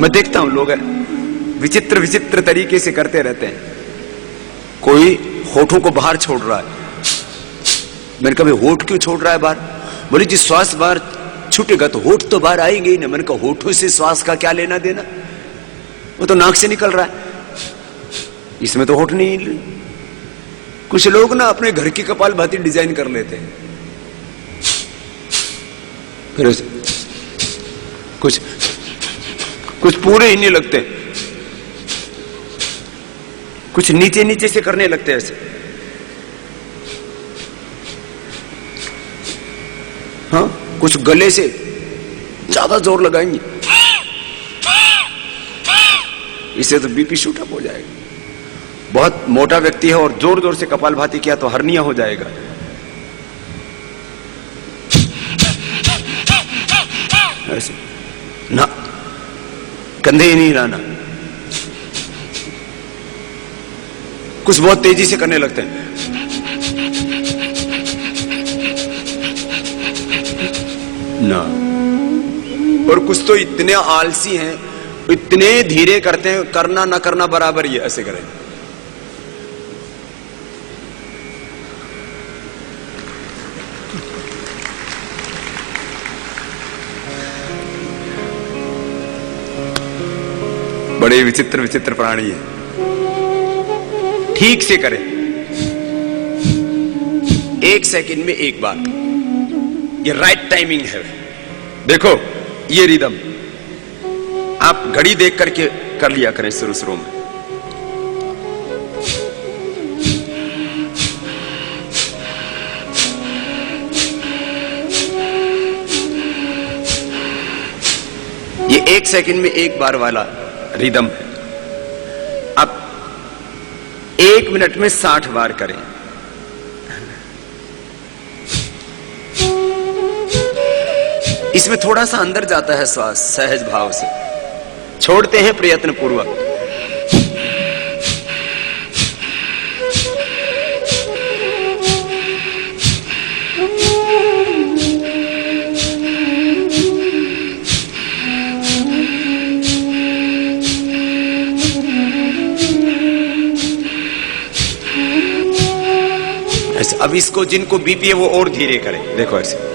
मैं देखता हूं लोग विचित्र विचित्र तरीके से करते रहते हैं। कोई होठों को बाहर छोड़ रहा है। मैंने कहा भाई होठ क्यों छोड़ रहा है बाहर? बोले जी श्वास बाहर छूटेगा तो होठ तो बाहर आएंगे ही ना। मैंने कहा होठों से श्वास का क्या लेना देना, वो तो नाक से निकल रहा है, इसमें तो होठ नहीं। कुछ लोग ना अपने घर की कपालभाति डिजाइन कर लेते हैं, फिर कुछ पूरे ही नहीं लगते, कुछ नीचे नीचे से करने लगते हैं ऐसे। हाँ, कुछ गले से ज्यादा जोर लगाएंगे, इससे तो बीपी शूट अप हो जाएगा। बहुत मोटा व्यक्ति है और जोर जोर से कपालभाति किया तो हर्निया हो जाएगा। ऐसे ना, कंधे ही नहीं हिलाना। कुछ बहुत तेजी से करने लगते हैं। ना, और कुछ तो इतने आलसी हैं, इतने धीरे करते हैं, करना ना करना बराबर ही ऐसे करें। बड़े विचित्र विचित्र प्राणी है। ठीक से करें, 1 सेकंड में एक बार, ये राइट टाइमिंग है। देखो ये रिदम आप घड़ी देख करके कर लिया करें शुरू शुरू में। ये 1 सेकंड में एक बार वाला रिदम है। अब 1 मिनट में 60 बार करें। इसमें थोड़ा सा अंदर जाता है श्वास, सहज भाव से छोड़ते हैं प्रयत्न पूर्वक। ऐसे अब इसको जिनको बीपी है वो और धीरे करें। देखो ऐसे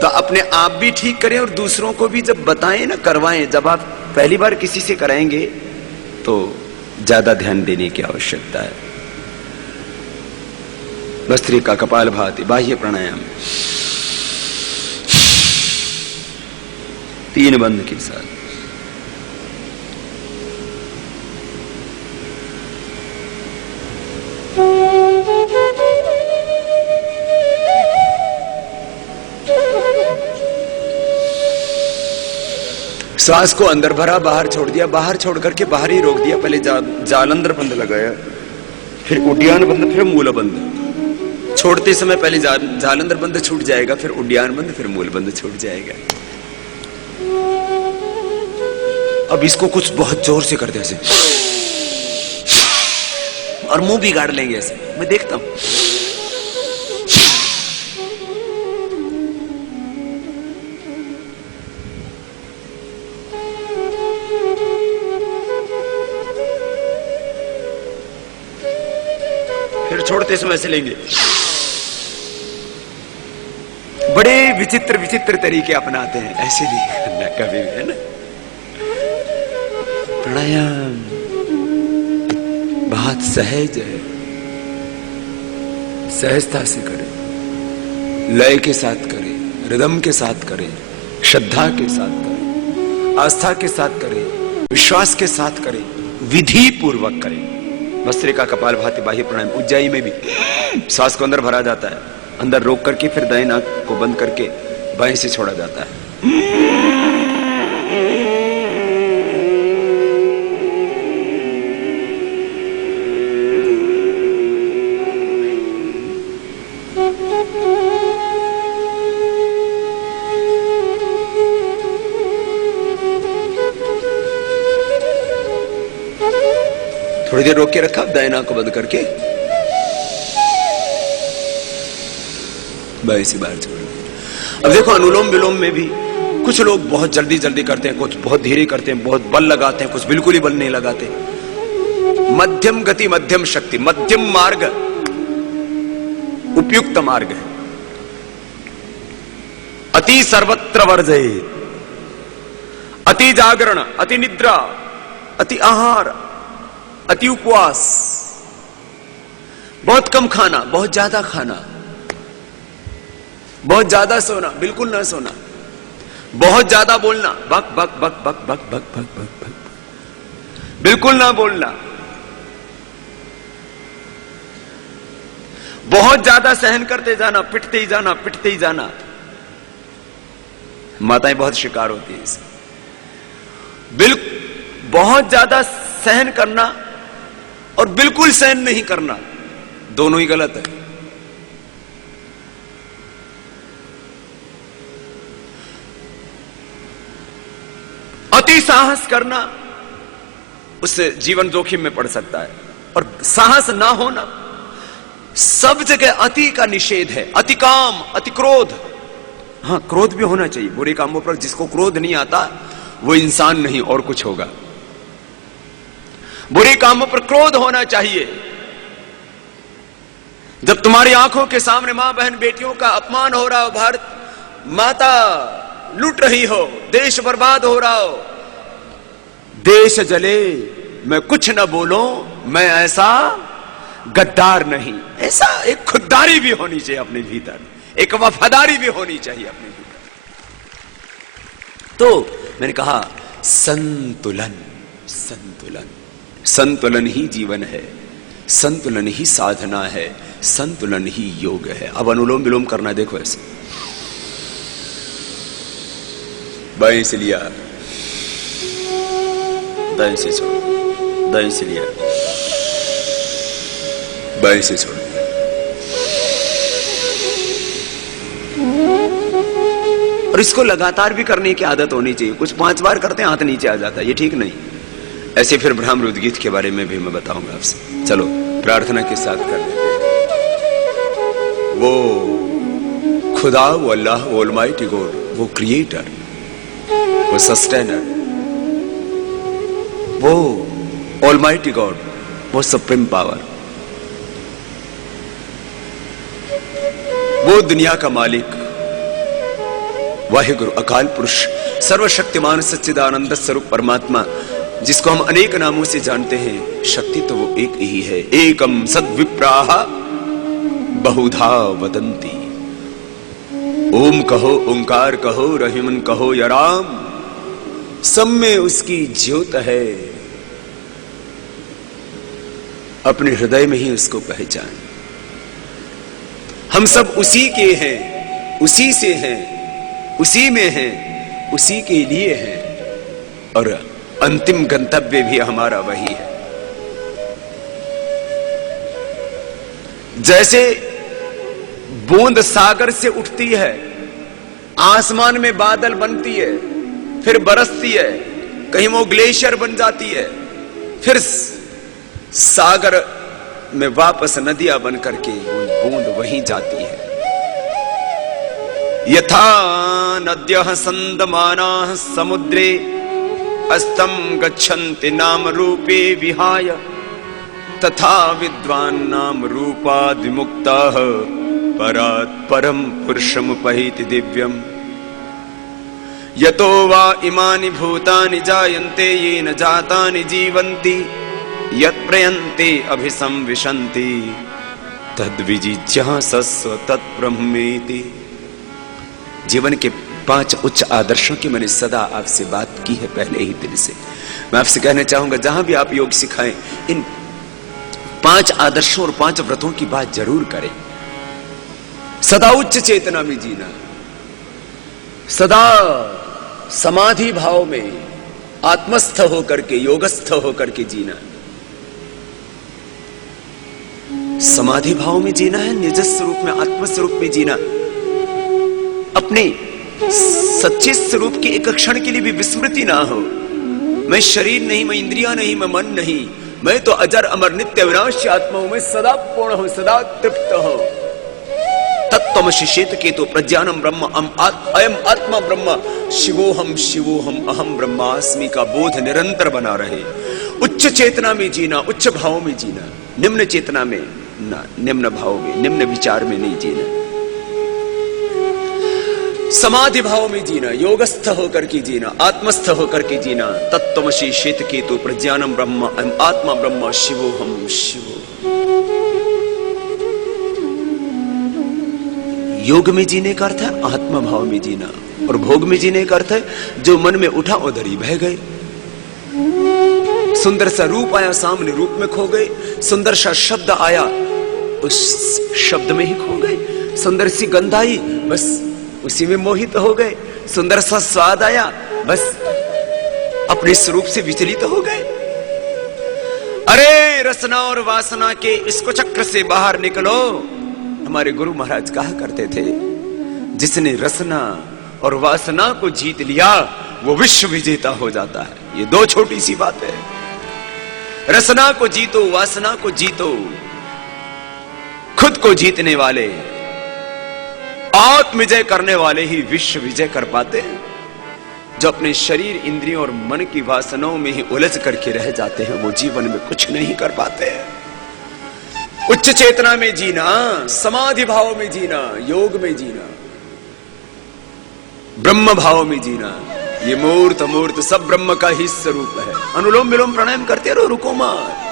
तो अपने आप भी ठीक करें और दूसरों को भी जब बताएं ना, करवाएं। जब आप पहली बार किसी से कराएंगे तो ज्यादा ध्यान देने की आवश्यकता है। भस्त्रिका, कपालभाति, बाह्य प्राणायाम 3 बंद के साथ। श्वास को अंदर भरा, बाहर छोड़ दिया, बाहर छोड़ करके बाहर ही रोक दिया। पहले जालंधर बंद लगाया, फिर उड्डयन बंद, फिर मूल बंद। छोड़ते समय पहले जालंधर बंद छूट जाएगा, फिर उड्डयन बंद, फिर मूल बंद छूट जाएगा। अब इसको कुछ बहुत जोर से करते ऐसे, और मुंह भी गाड़ लेंगे ऐसे। मैं देखता हूं फिर छोड़ते समय ऐसे लेंगे। बड़े विचित्र विचित्र तरीके अपनाते हैं। ऐसे नहीं करना कभी भी, है ना। प्राणायाम बहुत सहज है, सहजता से करें, लय के साथ करें, रिदम के साथ करें, श्रद्धा के साथ करें, आस्था के साथ करें, विश्वास के साथ करें, विधि पूर्वक करें। भस्त्रिका, कपालभाति, बाह्य प्राणायाम। उज्जाई में भी सांस को अंदर भरा जाता है, अंदर रोक करके फिर दाएं नाक को बंद करके बाएं से छोड़ा जाता है। थोड़ी देर रोक के रखा, दाहिना को बंद करके बाएं से बाहर छोड़। अब देखो अनुलोम विलोम में भी कुछ लोग बहुत जल्दी जल्दी करते हैं, कुछ बहुत धीरे करते हैं, बहुत बल लगाते हैं, कुछ बिल्कुल ही बल नहीं लगाते। मध्यम गति मध्यम शक्ति, मध्यम मार्ग उपयुक्त मार्ग है। अति सर्वत्र वर्जयेत्, अति जागरण, अति निद्रा, अति आहार, अति उपवास, बहुत कम खाना, बहुत ज्यादा खाना, बहुत ज्यादा सोना, बिल्कुल ना सोना, बहुत ज्यादा बोलना, बक बक बक बक बक बक बक बक बक, बिल्कुल ना बोलना, बहुत ज्यादा सहन करते जाना, पिटते ही जाना, पिटते ही जाना। माताएं बहुत शिकार होती है इसे। बहुत ज्यादा सहन करना और बिल्कुल सहन नहीं करना, दोनों ही गलत है। अति साहस करना, उससे जीवन जोखिम में पड़ सकता है। और साहस ना होना, सब जगह अति का निषेध है। अति काम, अति क्रोध, हाँ क्रोध भी होना चाहिए बुरे कामों पर। जिसको क्रोध नहीं आता वो इंसान नहीं और कुछ होगा। बुरे कामों पर क्रोध होना चाहिए। जब तुम्हारी आंखों के सामने मां बहन बेटियों का अपमान हो रहा हो, भारत माता लूट रही हो, देश बर्बाद हो रहा हो, देश जले मैं कुछ न बोलूं, मैं ऐसा गद्दार नहीं। ऐसा एक खुददारी भी होनी चाहिए अपने भीतर, एक वफादारी भी होनी चाहिए अपने भीतर। तो मैंने कहा संतुलन, संतुलन, संतुलन ही जीवन है, संतुलन ही साधना है, संतुलन ही योग है। अब अनुलोम विलोम करना, देखो ऐसे बाएं से लिया, दाएं से छोड़, दाएं से लिया, बाएं से छोड़ दिया। और इसको लगातार भी करने की आदत होनी चाहिए। कुछ 5 बार करते हैं हाथ नीचे आ जाता है, ये ठीक नहीं। ऐसे फिर ब्रह्म रुद्रगीत के बारे में भी मैं बताऊंगा आपसे। चलो प्रार्थना के साथ कर लेते हैं। वो खुदा, वो अल्लाह, वो ऑलमाइटी गॉड, वो क्रिएटर, वो सस्टेनर, वो ऑलमाइटी गॉड, वो सुप्रीम पावर, वो दुनिया का मालिक, वाहिगुरु अकाल पुरुष, सर्वशक्तिमान सच्चिदानंद स्वरूप परमात्मा, जिसको हम अनेक नामों से जानते हैं। शक्ति तो वो एक ही है। एकम सद्विप्राह बहुधा वदंती। ओम कहो, ओंकार कहो, रहीमन कहो या राम, सब में उसकी ज्योत है। अपने हृदय में ही उसको पहचान। हम सब उसी के हैं, उसी से हैं, उसी में हैं, उसी के लिए हैं, और अंतिम गंतव्य भी हमारा वही है। जैसे बूंद सागर से उठती है, आसमान में बादल बनती है, फिर बरसती है, कहीं वो ग्लेशियर बन जाती है, फिर सागर में वापस नदियां बन करके वो बूंद वहीं जाती है। यथा नद्यः सन्दमानाः समुद्रे अस्तम गच्छन्ति नाम रूपे विहाय, तथा विद्वान् नाम रूपाद् विमुक्ताः परात् परम पुरुषमुपैति दिव्यम्। यतो वा इमानि भूतानि जायन्ते येन जातानि जीवन्ति, यत् प्रयन्ते अभिसंविशन्ति तद्विजिज्ञासस्व तत्ब्रह्मेति। जीवन के 5 उच्च आदर्शों की मैंने सदा आपसे बात की है पहले ही दिन से। मैं आपसे कहना चाहूंगा, जहां भी आप योग सिखाएं, इन 5 आदर्शों और 5 व्रतों की बात जरूर करें। सदा उच्च चेतना में जीना, सदा समाधि भाव में आत्मस्थ होकर के, योगस्थ होकर के जीना। समाधि भाव में जीना है, निज स्वरूप में, आत्म स्वरूप में जीना। अपने सच्चे स्वरूप के एक क्षण के लिए भी विस्मृति ना हो। मैं शरीर नहीं, मैं इंद्रियां नहीं, मैं मन नहीं, मैं तो अजर अमर नित्य विनाशी आत्मा हूं, मैं सदा पूर्ण हूं, सदा तृप्त हूं। तत्त्वमसि श्वेत केतु प्रज्ञानम ब्रह्म अयम आत्मा ब्रह्म शिवोहम अहम ब्रह्मास्मि का बोध निरंतर बना रहे। उच्च चेतना में जीना, उच्च भाव में जीना, निम्न चेतना में ना, निम्न भाव में, निम्न विचार में नहीं जीना। समाधि भाव में जीना, योगस्थ होकर के जीना, आत्मस्थ होकर के जीना। तत्त्वमसि श्वेत केतु प्रज्ञानम ब्रह्म आत्मा ब्रह्म शिवोहम शिवो। योग में जीने का अर्थ है आत्मा भाव में जीना, और भोग में जीने का अर्थ है जो मन में उठा उधर ही बह गए। सुंदर सा रूप आया सामने, रूप में खो गए। सुंदर सा शब्द आया, उस शब्द में ही खो गए। सुंदर सी गंध आई, बस उसी में मोहित हो गए। सुंदर सा स्वाद आया, बस अपने स्वरूप से विचलित हो गए। अरे रसना और वासना के इसको चक्र से बाहर निकलो। हमारे गुरु महाराज कहा करते थे, जिसने रसना और वासना को जीत लिया वो विश्व विजेता हो जाता है। ये दो छोटी सी बात है। रसना को जीतो, वासना को जीतो। खुद को जीतने वाले, आत्म विजय करने वाले ही विश्व विजय कर पाते हैं। जो अपने शरीर, इंद्रियों और मन की वासनाओं में ही उलझ करके रह जाते हैं, वो जीवन में कुछ नहीं कर पाते हैं। उच्च चेतना में जीना, समाधि भाव में जीना, योग में जीना, ब्रह्म भाव में जीना, ये मूर्त अमूर्त सब ब्रह्म का ही स्वरूप है। अनुलोम विलोम प्राणायाम करते रहो, रुको मत।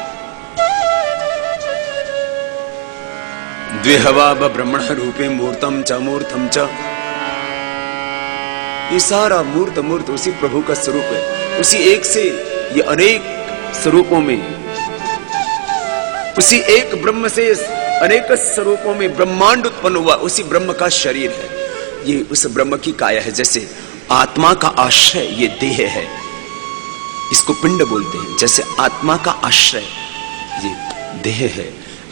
द्विहवा ब्रह्मण रूपे मूर्तम च मूर्तम च। ये सारा मूर्त अमूर्त उसी प्रभु का स्वरूप है। उसी एक से ये अनेक स्वरूपों में, उसी एक ब्रह्म से अनेक स्वरूपों में ब्रह्मांड उत्पन्न हुआ। उसी ब्रह्म का शरीर है, ये उस ब्रह्म की काया है। जैसे आत्मा का आश्रय ये देह है, इसको पिंड बोलते हैं। जैसे आत्मा का आश्रय ये देह है,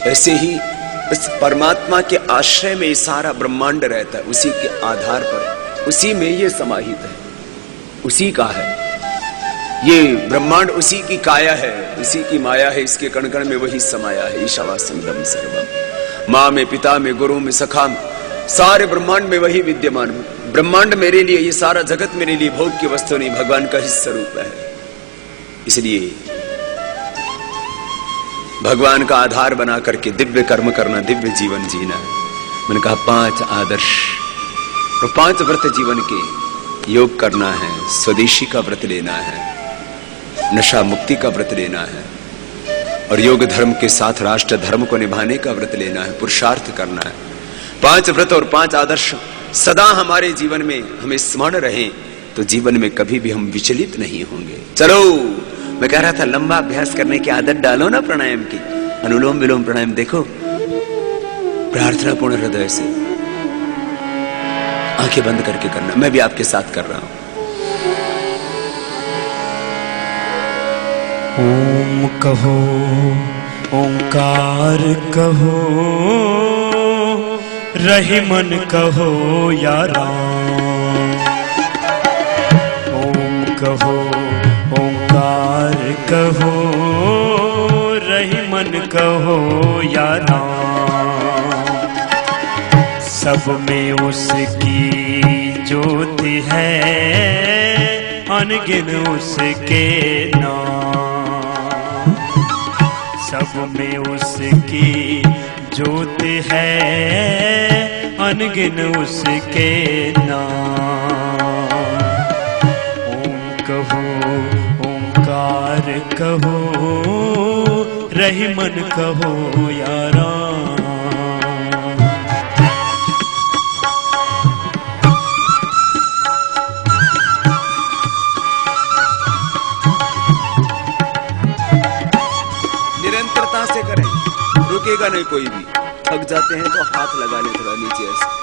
ऐसे ही इस परमात्मा के आश्रय में सारा ब्रह्मांड रहता है। उसी के आधार पर, उसी में ये समाहित है, उसी का है ये ब्रह्मांड, उसी की काया है, उसी की माया है। इसके कण कण में वही समाया है। ईशावास्यमिदं सर्वम्। माँ में, पिता में, गुरु में, सखा में, सारे ब्रह्मांड में वही विद्यमान। ब्रह्मांड मेरे लिए, ये सारा जगत मेरे लिए भोग की वस्तु नहीं, भगवान का ही स्वरूप है। इसलिए भगवान का आधार बना करके दिव्य कर्म करना, दिव्य जीवन जीना। मैंने कहा 5 आदर्श और 5 व्रत जीवन के। योग करना है, स्वदेशी का व्रत लेना है, नशा मुक्ति का व्रत लेना है, और योग धर्म के साथ राष्ट्र धर्म को निभाने का व्रत लेना है, पुरुषार्थ करना है। 5 व्रत और 5 आदर्श सदा हमारे जीवन में हमें स्मरण रहे, तो जीवन में कभी भी हम विचलित नहीं होंगे। चलो, मैं कह रहा था लंबा अभ्यास करने की आदत डालो ना प्राणायाम की। अनुलोम विलोम प्राणायाम देखो, प्रार्थना पूर्ण हृदय से आंखें बंद करके करना। मैं भी आपके साथ कर रहा हूं। ओम कहो, ओंकार कहो, रही मन कहो या राम। ओम कहो, ओंकार कहो, रही मन कहो या राम। सब में उसकी ज्योति है, अनगिन उसके नाम। सब में उसकी ज्योति है, अनगिन उसके नाम। ओम कहो, ओंकार कहो, रही मन कहो या राम। निरंतरता से करें, रुकेगा नहीं कोई भी। थक जाते हैं तो हाथ लगा ले थोड़ा नीचे ऐसे।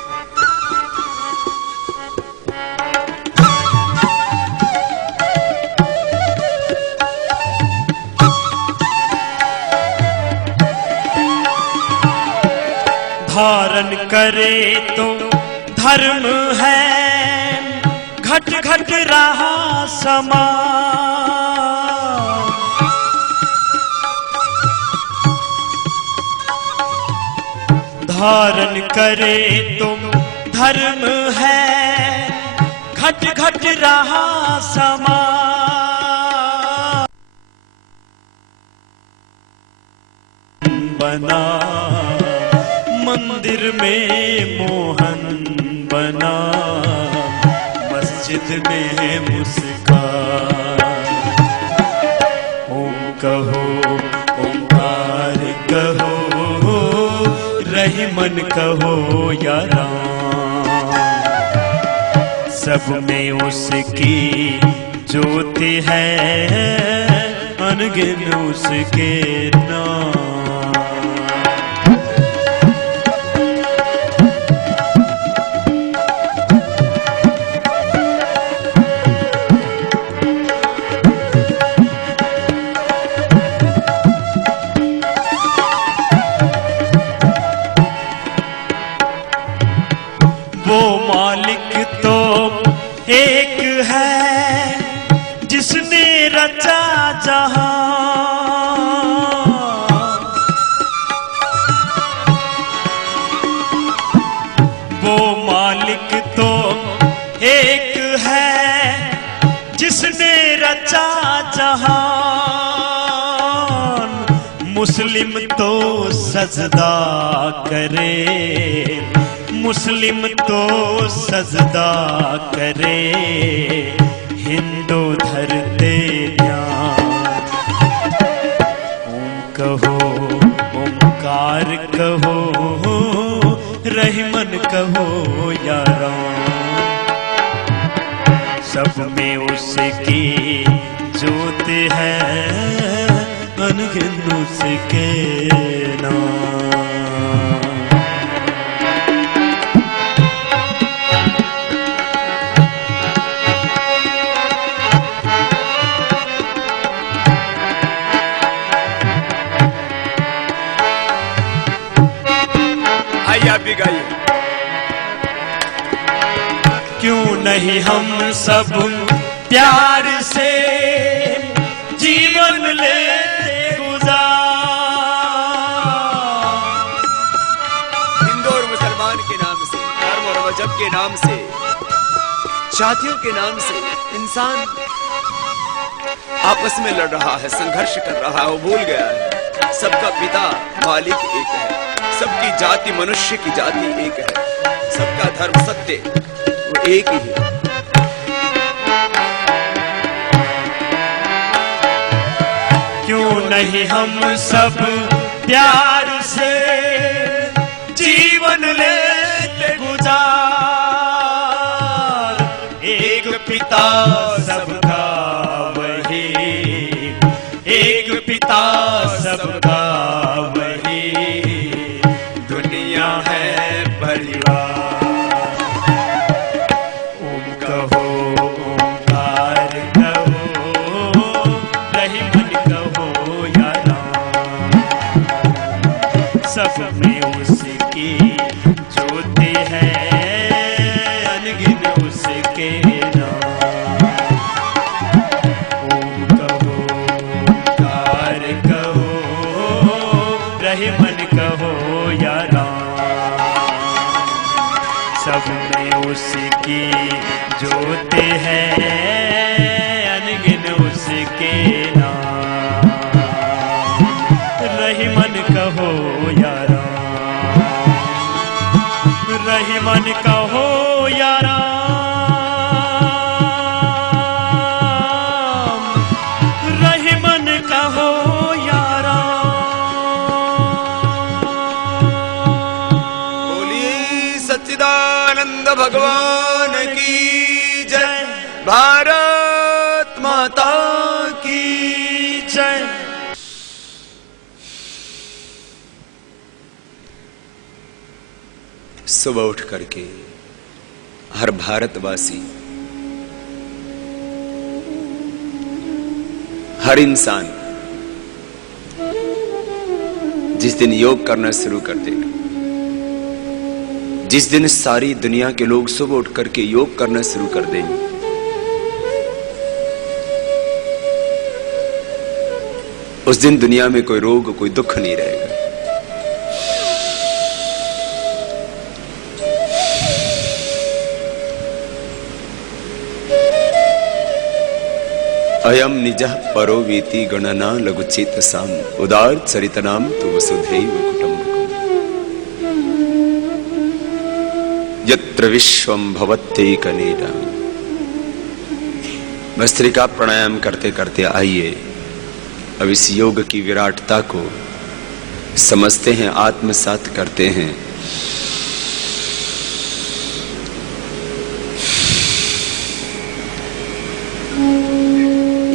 धारण करे तो धर्म है, घट घट रहा समा। धारण करे तुम धर्म है, घट घट रहा समा। बना मंदिर में मोहन बना, मस्जिद में मुस्कान। ओम कहो ओंकार कहो, रहीमन कहो या राम। सब में उसकी ज्योति है, अनगिन उसके नाम। वो मालिक तो एक है, जिसने रचा जहां। वो मालिक तो एक है, जिसने रचा जहां। मुस्लिम तो सजदा करे, मुस्लिम तो सजदा करे, हिंदू धरते ध्यान। ओम कहो ओंकार कहो, रहीमन कहो या राम। सब में उसकी ज्योत है, अनगिन उसके नाम। आप भी गाइए। क्यों नहीं हम सब प्यार से जीवन लेते गुजार। हिंदू और मुसलमान के नाम से, धर्म और मजहब के नाम से, जातियों के नाम से इंसान आपस में लड़ रहा है, संघर्ष कर रहा है। वो भूल गया है सबका पिता मालिक एक है, सबकी जाति मनुष्य की जाति एक है, सबका धर्म सत्य वो एक ही है। क्यों नहीं हम सब प्यार से जीवन लेते गुजार। एक पिता सबका वही, एक पिता सबका वही, दुनिया है परिवार। ओम कहो ओंकार कहो, रहीमन कहो या राम। सब में उसकी ज्योति है, अनगिन उसके नाम। ओम कहो ओंकार कहो, रहीमन कहो या राम। सब में उसकी ज्योति है, अनगिन उसके नाम। रहीमन कहो या राम, रहीमन कहो या राम, रहीमन कहो या सच्चिदानंद भगवान की जय, भारत माता की जय। सुबह उठ करके हर भारतवासी, हर इंसान जिस दिन योग करना शुरू कर देगा, जिस दिन सारी दुनिया के लोग सुबह उठ करके योग करना शुरू कर देंगे, उस दिन दुनिया में कोई रोग कोई दुख नहीं रहेगा। अयम निजः परो वीति गणना लघुचेत साम उदार चरितनाम तो वसुधैव कुटुम्बकम् यत्र विश्वम भवत्येकनेन। भस्त्रिका प्राणायाम करते करते आइए अब इस योग की विराटता को समझते हैं, आत्मसात करते हैं।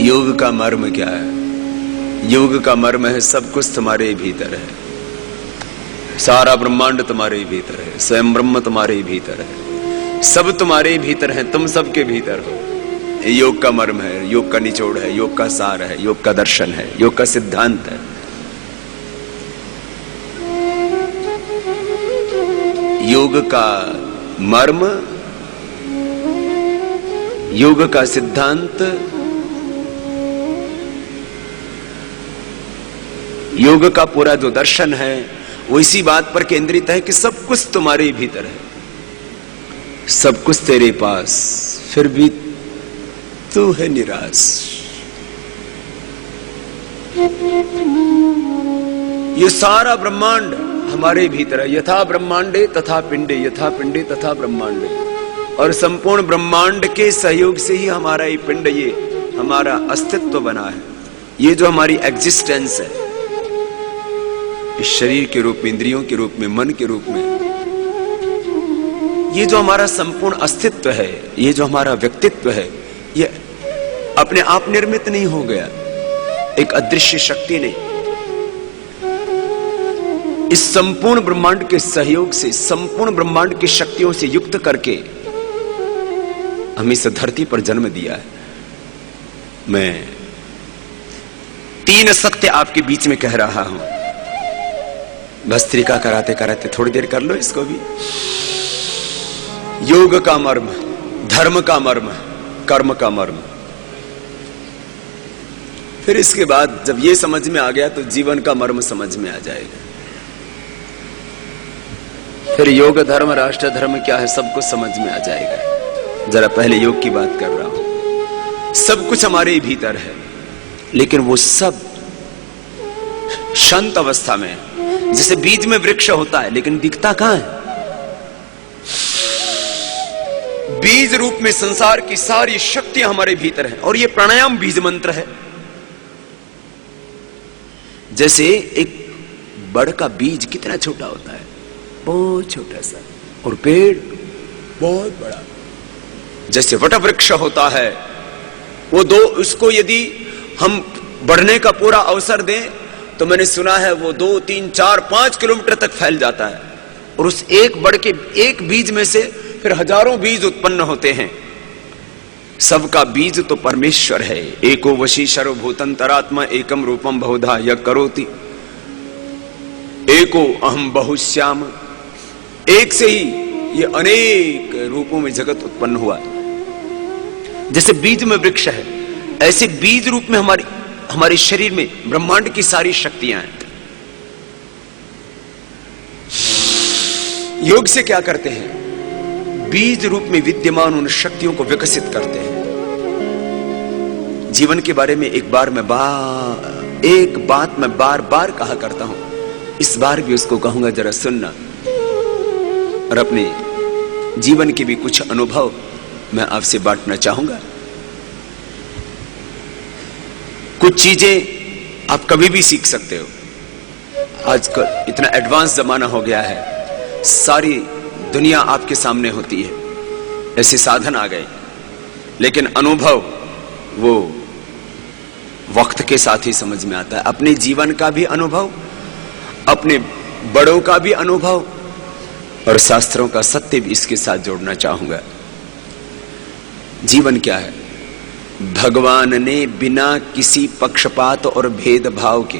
योग का मर्म क्या है? योग का मर्म है सब कुछ तुम्हारे भीतर है, सारा ब्रह्मांड तुम्हारे भीतर है, स्वयं ब्रह्म तुम्हारे भीतर है, सब तुम्हारे भीतर है, तुम सबके भीतर हो। योग का मर्म है, योग का निचोड़ है, योग का सार है, योग का दर्शन है, योग का सिद्धांत है। योग का मर्म, योग का सिद्धांत, योग का पूरा जो दर्शन है वो इसी बात पर केंद्रित है कि सब कुछ तुम्हारे भीतर है, सब कुछ तेरे पास, फिर भी तू है निराश। ये सारा ब्रह्मांड हमारे भीतर है, यथा ब्रह्मांडे तथा पिंडे, यथा पिंडे तथा ब्रह्मांडे। और संपूर्ण ब्रह्मांड के सहयोग से ही हमारा ये पिंड, ये हमारा अस्तित्व बना है। ये जो हमारी एग्जिस्टेंस है, इस शरीर के रूप में, इंद्रियों के रूप में, मन के रूप में, ये जो हमारा संपूर्ण अस्तित्व है, ये जो हमारा व्यक्तित्व है, ये अपने आप निर्मित नहीं हो गया एक अदृश्य शक्ति ने। इस संपूर्ण ब्रह्मांड के सहयोग से, संपूर्ण ब्रह्मांड की शक्तियों से युक्त करके हमें इस धरती पर जन्म दिया है। मैं तीन सत्य आपके बीच में कह रहा हूं। भस्त्रिका कराते कराते थोड़ी देर कर लो इसको भी। योग का मर्म, धर्म का मर्म, कर्म का मर्म। फिर इसके बाद जब ये समझ में आ गया तो जीवन का मर्म समझ में आ जाएगा। फिर योग धर्म, राष्ट्र धर्म क्या है, सब कुछ समझ में आ जाएगा। जरा पहले योग की बात कर रहा हूं। सब कुछ हमारे भीतर है, लेकिन वो सब शांत अवस्था में, जैसे बीज में वृक्ष होता है लेकिन दिखता कहां है। बीज रूप में संसार की सारी शक्तियां हमारे भीतर है, और ये प्राणायाम बीज मंत्र है। जैसे एक बड़ का बीज कितना छोटा होता है, बहुत छोटा सा, और पेड़ बहुत बड़ा। जैसे वट वृक्ष होता है, वो दो, उसको यदि हम बढ़ने का पूरा अवसर दें तो मैंने सुना है वो 2, 3, 4, 5 किलोमीटर तक फैल जाता है। और उस एक बड़ के एक बीज में से फिर हजारों बीज उत्पन्न होते हैं। सबका बीज तो परमेश्वर है। एको वशी सर्वभूतंतरात्मा एकम रूपम बहुधा यह करोति, एको अहम बहुश्याम। एक से ही ये अनेक रूपों में जगत उत्पन्न हुआ। जैसे बीज में वृक्ष है, ऐसे बीज रूप में हमारे शरीर में ब्रह्मांड की सारी शक्तियां हैं। योग से क्या करते हैं? बीज रूप में विद्यमान उन शक्तियों को विकसित करते हैं। जीवन के बारे में एक बात मैं बार बार कहा करता हूं, इस बार भी उसको कहूंगा, जरा सुनना। और अपने जीवन के भी कुछ अनुभव मैं आपसे बांटना चाहूंगा। कुछ चीजें आप कभी भी सीख सकते हो। आजकल इतना एडवांस जमाना हो गया है, सारी दुनिया आपके सामने होती है, ऐसे साधन आ गए। लेकिन अनुभव वो वक्त के साथ ही समझ में आता है। अपने जीवन का भी अनुभव, अपने बड़ों का भी अनुभव, और शास्त्रों का सत्य भी इसके साथ जोड़ना चाहूंगा। जीवन क्या है? भगवान ने बिना किसी पक्षपात और भेदभाव के,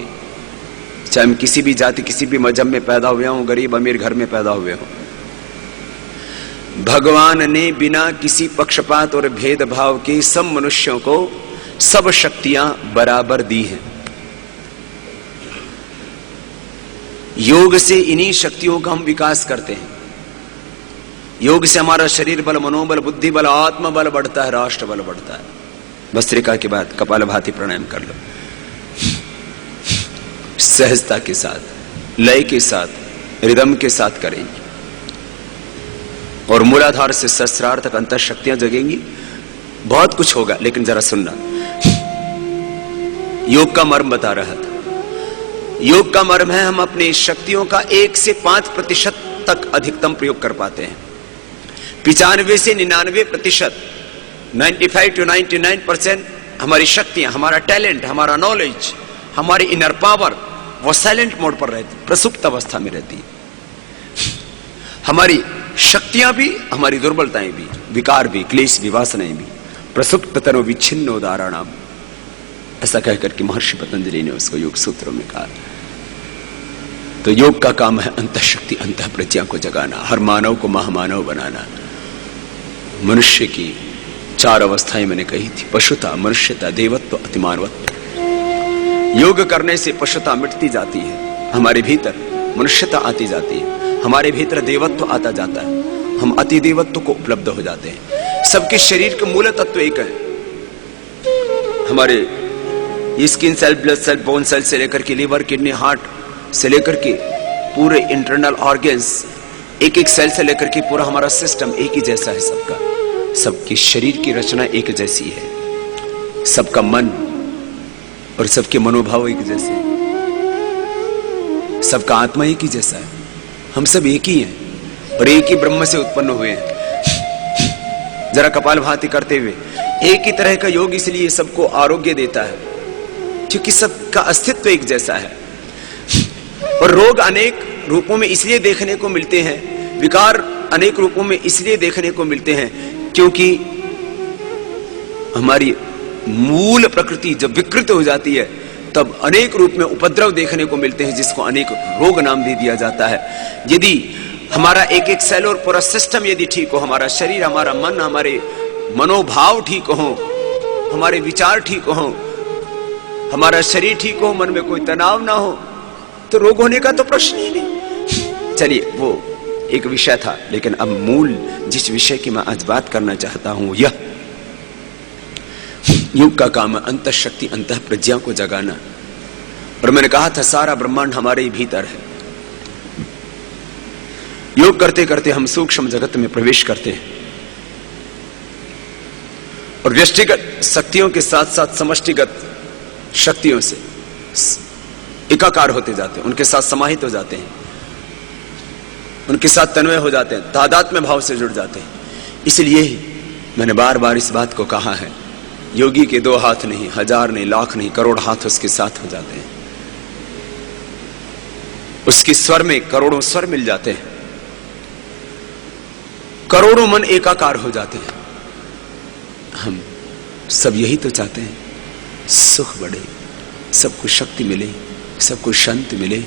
चाहे हम किसी भी जाति, किसी भी मजहब में पैदा हुए हों, गरीब अमीर घर में पैदा हुए हों, भगवान ने बिना किसी पक्षपात और भेदभाव के सब मनुष्यों को सब शक्तियां बराबर दी हैं। योग से इन्हीं शक्तियों का हम विकास करते हैं। योग से हमारा शरीर बल, मनोबल, बुद्धि बल, आत्म बल बढ़ता है, राष्ट्र बल बढ़ता है। भस्त्रिका के बाद कपालभाति प्राणायाम कर लो, सहजता के साथ, लय के साथ, रिदम के साथ करेंगे और मूलाधार से सहस्रार तक अंतर शक्तियां जगेंगी। बहुत कुछ होगा, लेकिन जरा सुनना। योग का मर्म बता रहा था। योग का मर्म है हम अपनी शक्तियों का 1 से 5% तक अधिकतम प्रयोग कर पाते हैं। 95 से 99%, 95 to 99% हमारी शक्तियां, हमारा टैलेंट, हमारा नॉलेज, हमारी इनर पावर वो साइलेंट मोड पर रहती, प्रसुप्त अवस्था में रहती है। हमारी शक्तियां भी, हमारी दुर्बलताएं भी, विकार भी, क्लेश भी, वासनाएं भी, प्रसुप्त तनो विच्छिन्नो दाराणाम, ऐसा कहकर के महर्षि पतंजलि ने उसको योग सूत्रों में कहा। तो योग का काम है अंतः शक्ति, अंतः प्रज्ञा को जगाना, हर मानव को महामानव बनाना। मनुष्य की 4 अवस्थाएं मैंने कही थी, पशुता, मनुष्यता, देवत्व, अतिमानवत्व। योग करने से पशुता मिटती जाती है, हमारे भीतर मनुष्यता आती जाती है, हमारे भीतर देवत्व आता जाता है, हम अति देवत्व को उपलब्ध हो जाते हैं। सबके शरीर के मूल तत्व एक है। हमारे skin cell, blood cell, bone cell से लेकर के लीवर, किडनी, हार्ट से लेकर के पूरे इंटरनल ऑर्गन्स, एक एक सेल से लेकर के पूरा हमारा सिस्टम एक ही जैसा है सबका। सबके शरीर की रचना एक जैसी है, सबका मन और सबके मनोभाव एक जैसे हैं, सबका आत्मा एक ही जैसा है। हम सब एक ही हैं और एक ही ब्रह्म से उत्पन्न हुए हैं। जरा कपालभाति करते हुए, एक ही तरह का योग इसलिए सबको आरोग्य देता है क्योंकि सबका अस्तित्व एक जैसा है। और रोग अनेक रूपों में इसलिए देखने को मिलते हैं, विकार अनेक रूपों में इसलिए देखने को मिलते हैं क्योंकि हमारी मूल प्रकृति जब विकृत हो जाती है तब अनेक रूप में उपद्रव देखने को मिलते हैं, जिसको अनेक रोग नाम दे दिया जाता है। यदि हमारा एक एक सेल और पूरा सिस्टम यदि ठीक हो, हमारा शरीर, हमारा मन, हमारे मनोभाव ठीक हो, हमारे विचार ठीक हो, हमारा शरीर ठीक हो, मन में कोई तनाव ना हो, तो रोग होने का तो प्रश्न ही नहीं। चलिए, वो एक विषय था, लेकिन अब मूल जिस विषय की मैं आज बात करना चाहता हूं, यह योग का काम है अंतः शक्ति, अंतः प्रज्ञा को जगाना। और मैंने कहा था सारा ब्रह्मांड हमारे ही भीतर है। योग करते करते हम सूक्ष्म जगत में प्रवेश करते हैं और व्यष्टिगत शक्तियों के साथ साथ समष्टिगत शक्तियों से एकाकार होते जाते हैं, उनके साथ समाहित हो जाते हैं, उनके साथ तन्वय हो जाते हैं, तादात्म्य भाव से जुड़ जाते हैं। इसलिए मैंने बार बार इस बात को कहा है, योगी के 2 हाथ नहीं, 1000 नहीं, लाख नहीं, करोड़ हाथ उसके साथ हो जाते हैं। उसके स्वर में करोड़ों स्वर मिल जाते हैं, करोड़ों मन एकाकार हो जाते हैं। हम सब यही तो चाहते हैं, सुख बढ़े, सबको शक्ति मिले, सबको शांति मिले,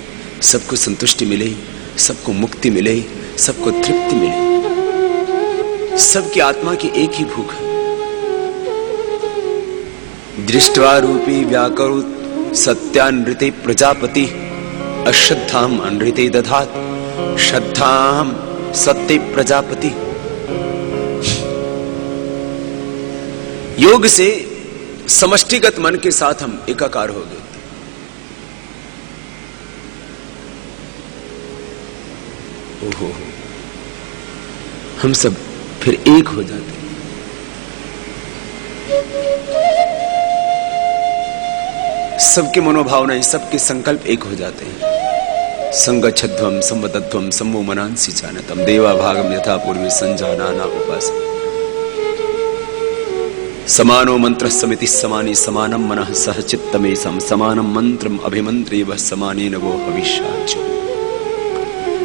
सबको संतुष्टि मिले, सबको मुक्ति मिले, सबको तृप्ति मिले। सबकी आत्मा की एक ही भूख है। दृष्ट्वा रूपी व्याकरुत सत्यानृते प्रजापति अश्रद्धाम अनृते दधात श्रद्धाम सत्य प्रजापति। योग से समष्टिगत मन के साथ हम एकाकार हो गए। ओहो, हम सब फिर एक हो जाते हैं। सबके मनोभावनाएं, सबके संकल्प एक हो जाते हैं। संगच्छध्वम संवदध्वम सम्मो मनांसि जानतम देवा भागम यथा पूर्वे संजानाना उपास। समानो मंत्र समिति समानी समानम मनः सह चित्तमेशम समानम मंत्रम अभिमंत्रे वह समानेन वो हविष्याचो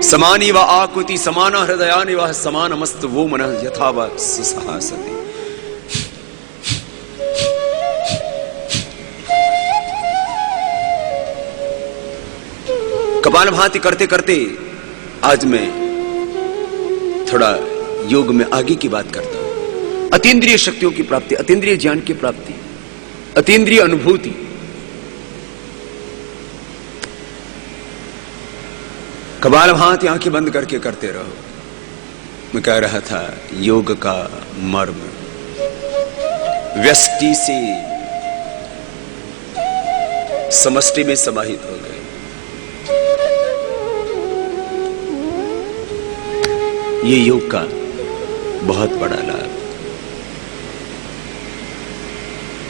समानी व आकुति समान हृदयानि वह समानमस्तु वो मनः यथा व सुसहासति। कपालभाति करते करते आज मैं थोड़ा योग में आगे की बात करता हूं। अतीन्द्रिय शक्तियों की प्राप्ति, अतीन्द्रिय ज्ञान की प्राप्ति, अतीन्द्रिय अनुभूति। कपालभाति आंखें बंद करके करते रहो। मैं कह रहा था योग का मर्म, व्यष्टि से समष्टि में समाहित हो गए। ये योग का बहुत बड़ा लाभ।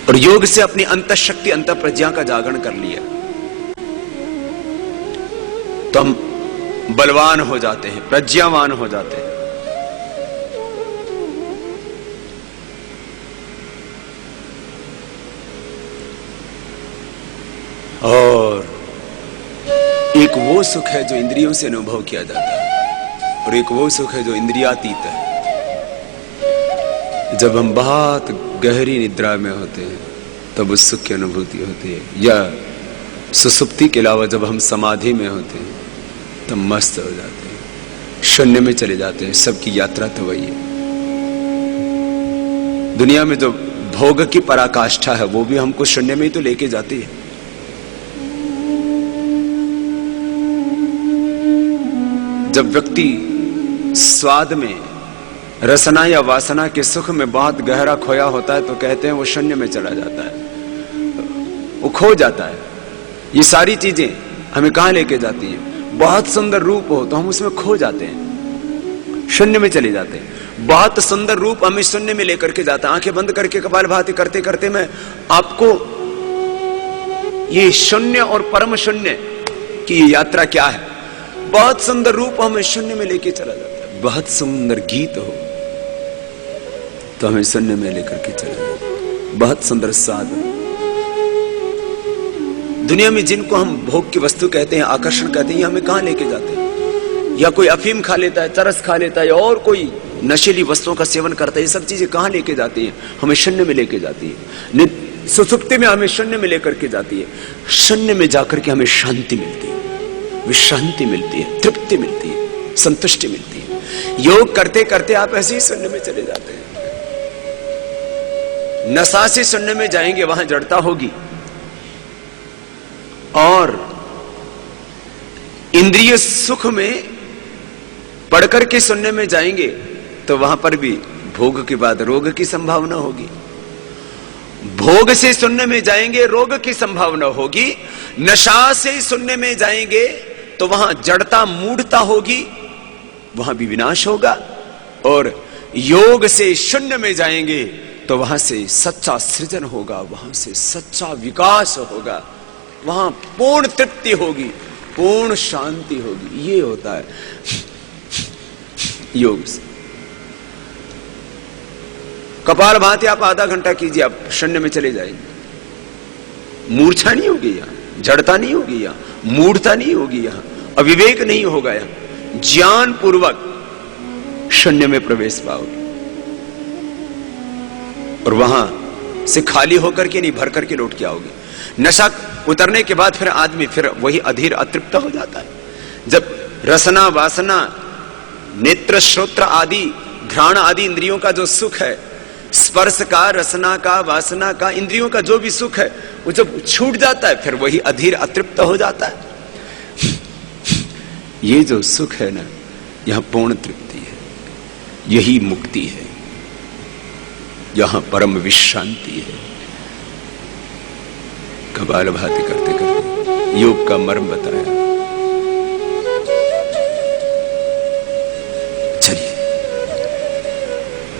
और योग से अपनी अंतःशक्ति अंतःप्रज्ञा का जागरण कर लिया तो हम बलवान हो जाते हैं, प्रज्ञावान हो जाते हैं। और एक वो सुख है जो इंद्रियों से अनुभव किया जाता है और एक वो सुख है जो इंद्रियातीत है। जब हम बहुत गहरी निद्रा में होते हैं तब उस सुख की अनुभूति होती है, या सुसुप्ति के अलावा जब हम समाधि में होते हैं तब मस्त हो जाते हैं, शून्य में चले जाते हैं। सबकी यात्रा तो वही है। दुनिया में जो भोग की पराकाष्ठा है वो भी हमको शून्य में ही तो लेके जाती है। जब व्यक्ति स्वाद में, रसना या वासना के सुख में बहुत गहरा खोया होता है तो कहते हैं वो शून्य में चला जाता है, वो खो जाता है। ये सारी चीजें हमें कहां लेके जाती हैं? बहुत सुंदर रूप हो तो हम उसमें खो जाते हैं, शून्य में चले जाते हैं। बहुत सुंदर रूप हमें शून्य में लेकर के जाता है। आंखें बंद करके कपालभाति करते करते मैं आपको ये शून्य और परम शून्य की यात्रा क्या है। बहुत सुंदर रूप हमें शून्य में लेके चला जाता है। बहुत सुंदर गीत हो तो हमें शून्य में लेकर के चला जाता है। बहुत सुंदर स्वाद हो। दुनिया में जिनको हम भोग की वस्तु कहते हैं, आकर्षण कहते हैं, ये हमें कहां लेके जाते हैं? या कोई अफीम खा लेता है, चरस खा लेता है, और कोई नशीली वस्तुओं का सेवन करता है। ये सब चीजें कहां लेके जाती हैं? हमें शून्य में लेके जाती है। सुसुप्ति में हमें शून्य में लेकर के जाती है। शून्य में जाकर के हमें शांति मिलती है, विश्रांति मिलती है, तृप्ति मिलती है, संतुष्टि मिलती है। योग करते करते आप ऐसे ही शून्य में चले जाते हैं। नशा से शून्य में जाएंगे, वहां जड़ता होगी। और इंद्रिय सुख में पढ़कर के शून्य में जाएंगे तो वहां पर भी भोग के बाद रोग की संभावना होगी। भोग से शून्य में जाएंगे, रोग की संभावना होगी। नशा से शून्य में जाएंगे तो वहां जड़ता, मूढ़ता होगी, वहां भी विनाश होगा। और योग से शून्य में जाएंगे तो वहां से सच्चा सृजन होगा, वहां से सच्चा विकास होगा, वहां पूर्ण तृप्ति होगी, पूर्ण शांति होगी। ये होता है योग से। कपालभाति आप आधा घंटा कीजिए, आप शून्य में चले जाएंगे। मूर्छा नहीं होगी यहां, जड़ता नहीं होगी यहां, मूढ़ता नहीं होगी यहां, अविवेक नहीं होगा यहां। ज्ञान पूर्वक शून्य में प्रवेश पाओगे और वहां से खाली होकर के नहीं, भर करके लौट के आओगे। नशा उतरने के बाद फिर आदमी फिर वही अधीर अतृप्त हो जाता है। जब रसना, वासना, नेत्र, श्रोत्र आदि, घ्राण आदि इंद्रियों का जो सुख है, स्पर्श का, रसना का, वासना का, इंद्रियों का जो भी सुख है, वो जब छूट जाता है फिर वही अधीर अतृप्त हो जाता है। ये जो सुख है ना, यहां पूर्ण तृप्ति है, यही मुक्ति है, यहां परम विश्रांति है। कपालभाति करते करते योग का मर्म बताया। चलिए,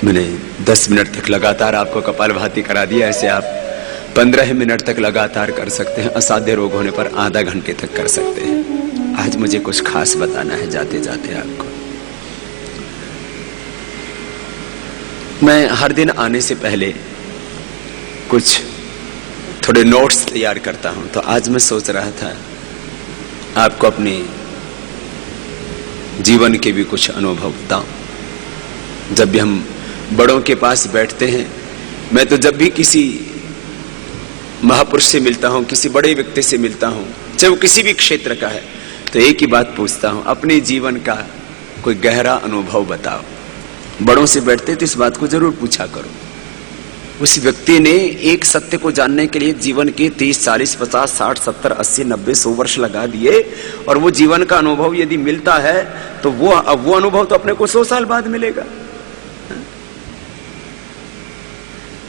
मैंने 10 मिनट तक लगातार आपको कपालभाति करा दिया। ऐसे आप 15 मिनट तक लगातार कर सकते हैं। असाध्य रोग होने पर आधा घंटे तक कर सकते हैं। आज मुझे कुछ खास बताना है जाते जाते आपको। मैं हर दिन आने से पहले कुछ थोड़े नोट्स तैयार करता हूं, तो आज मैं सोच रहा था आपको अपने जीवन के भी कुछ अनुभव बताऊं। जब भी हम बड़ों के पास बैठते हैं, मैं तो जब भी किसी महापुरुष से मिलता हूं, किसी बड़े व्यक्ति से मिलता हूं, चाहे वो किसी भी क्षेत्र का है, तो एक ही बात पूछता हूं, अपने जीवन का कोई गहरा अनुभव बताओ। बड़ों से बैठते तो इस बात को जरूर पूछा करो। उस व्यक्ति ने एक सत्य को जानने के लिए जीवन के 30, 40, 50, 60, 70, 80, 90, 100 वर्ष लगा दिए, और वो जीवन का अनुभव यदि मिलता है तो वो अनुभव तो अपने को 100 साल बाद मिलेगा।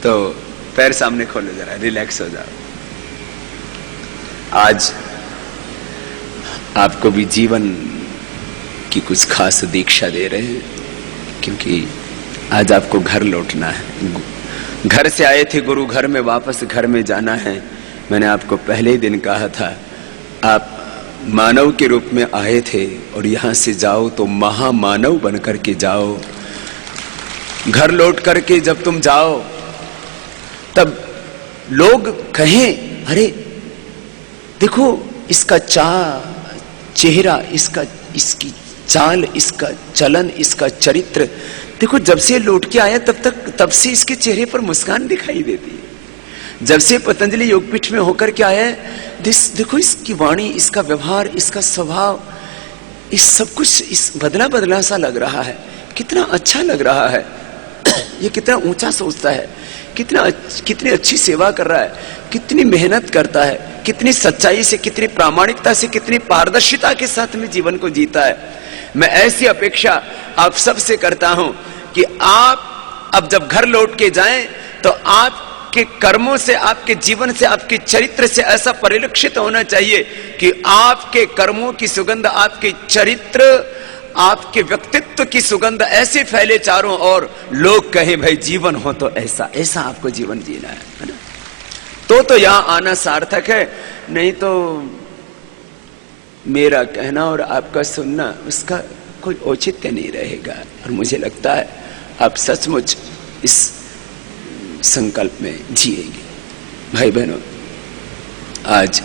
तो पैर सामने खोलो, जरा रिलैक्स हो जाओ। आज आपको भी जीवन की कुछ खास दीक्षा दे रहे हैं, क्योंकि आज आपको घर लौटना है। घर से आए थे गुरु घर में, वापस घर में जाना है। मैंने आपको पहले ही दिन कहा था, आप मानव के रूप में आए थे और यहां से जाओ तो महामानव बनकर के जाओ। घर लौट करके जब तुम जाओ तब लोग कहें, अरे देखो इसका चेहरा, इसकी चाल, इसका चलन, इसका चरित्र, देखो जब से लौट के आया तब से इसके चेहरे पर मुस्कान दिखाई देती है। जब से पतंजलि योगपीठ में होकर के आया है, देखो इसकी वाणी, इसका व्यवहार, इसका स्वभाव, इस सब कुछ इस बदला सा लग रहा है। कितना अच्छा लग रहा है, ये कितना ऊंचा सोचता है, कितनी अच्छी सेवा कर रहा है, कितनी मेहनत करता है, कितनी सच्चाई से, कितनी प्रामाणिकता से, कितनी पारदर्शिता के साथ में जीवन को जीता है। मैं ऐसी अपेक्षा आप सबसे करता हूं कि आप अब जब घर लौट के जाएं तो आपके कर्मों से, आपके जीवन से, आपके चरित्र से ऐसा परिलक्षित होना चाहिए कि आपके कर्मों की सुगंध, आपके चरित्र, आपके व्यक्तित्व की सुगंध ऐसे फैले चारों ओर, लोग कहें भाई जीवन हो तो ऐसा आपको जीवन जीना है ना? तो यहां आना सार्थक है। नहीं तो मेरा कहना और आपका सुनना, उसका कोई औचित्य नहीं रहेगा। और मुझे लगता है आप सचमुच इस संकल्प में जिएंगे। भाई बहनों, आज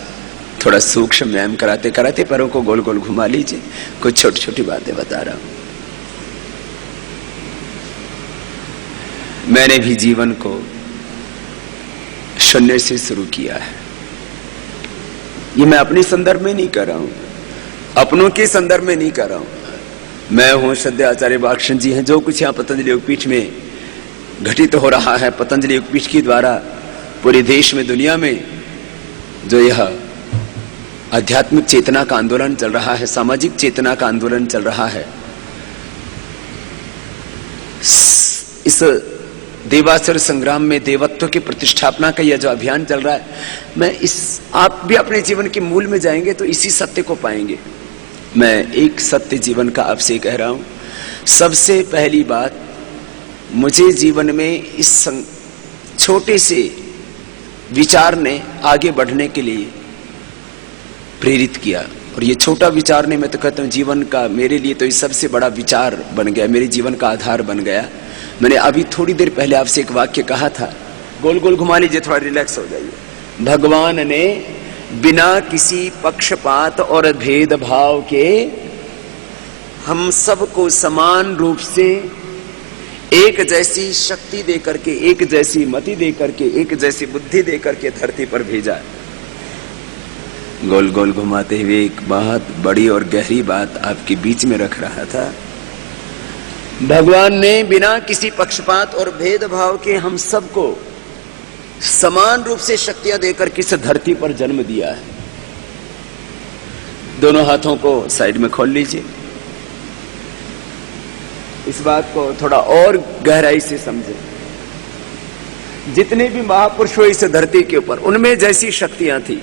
थोड़ा सूक्ष्म व्यायाम कराते कराते पैरों को गोल गोल घुमा लीजिए। कुछ छोटी छोटी बातें बता रहा हूं। मैंने भी जीवन को शून्य से शुरू किया है। ये मैं अपने संदर्भ में नहीं कर रहा हूं, अपनों के संदर्भ में नहीं कर रहा हूं। मैं हूं, श्रद्धेय आचार्य बालकृष्ण जी हैं। जो कुछ यहां पतंजलि योगपीठ में घटित हो रहा है, पतंजलि योगपीठ के द्वारा पूरे देश में, दुनिया में जो यह आध्यात्मिक चेतना का आंदोलन चल रहा है, सामाजिक चेतना का आंदोलन चल रहा है, इस देवासुर संग्राम में देवत्व की प्रतिष्ठापना का यह जो अभियान चल रहा है, आप भी अपने जीवन के मूल में जाएंगे तो इसी सत्य को पाएंगे। मैं एक सत्य जीवन का आपसे कह रहा हूं। सबसे पहली बात, मुझे जीवन में इस छोटे से विचार ने आगे बढ़ने के लिए प्रेरित किया। और ये छोटा विचार ने, मैं तो कहता हूं जीवन का, मेरे लिए तो ये सबसे बड़ा विचार बन गया, मेरे जीवन का आधार बन गया। मैंने अभी थोड़ी देर पहले आपसे एक वाक्य कहा था, गोल गोल घुमा लीजिए, थोड़ा रिलैक्स हो जाइए। भगवान ने बिना किसी पक्षपात और भेदभाव के हम सबको समान रूप से एक जैसी शक्ति देकर के, एक जैसी मति देकर के, एक जैसी बुद्धि देकर के धरती पर भेजा। गोल गोल घुमाते हुए एक बहुत बड़ी और गहरी बात आपके बीच में रख रहा था। भगवान ने बिना किसी पक्षपात और भेदभाव के हम सबको समान रूप से शक्तियां देकर किस धरती पर जन्म दिया है। दोनों हाथों को साइड में खोल लीजिए। इस बात को थोड़ा और गहराई से समझें। जितने भी महापुरुष हुए इस धरती के ऊपर, उनमें जैसी शक्तियां थी,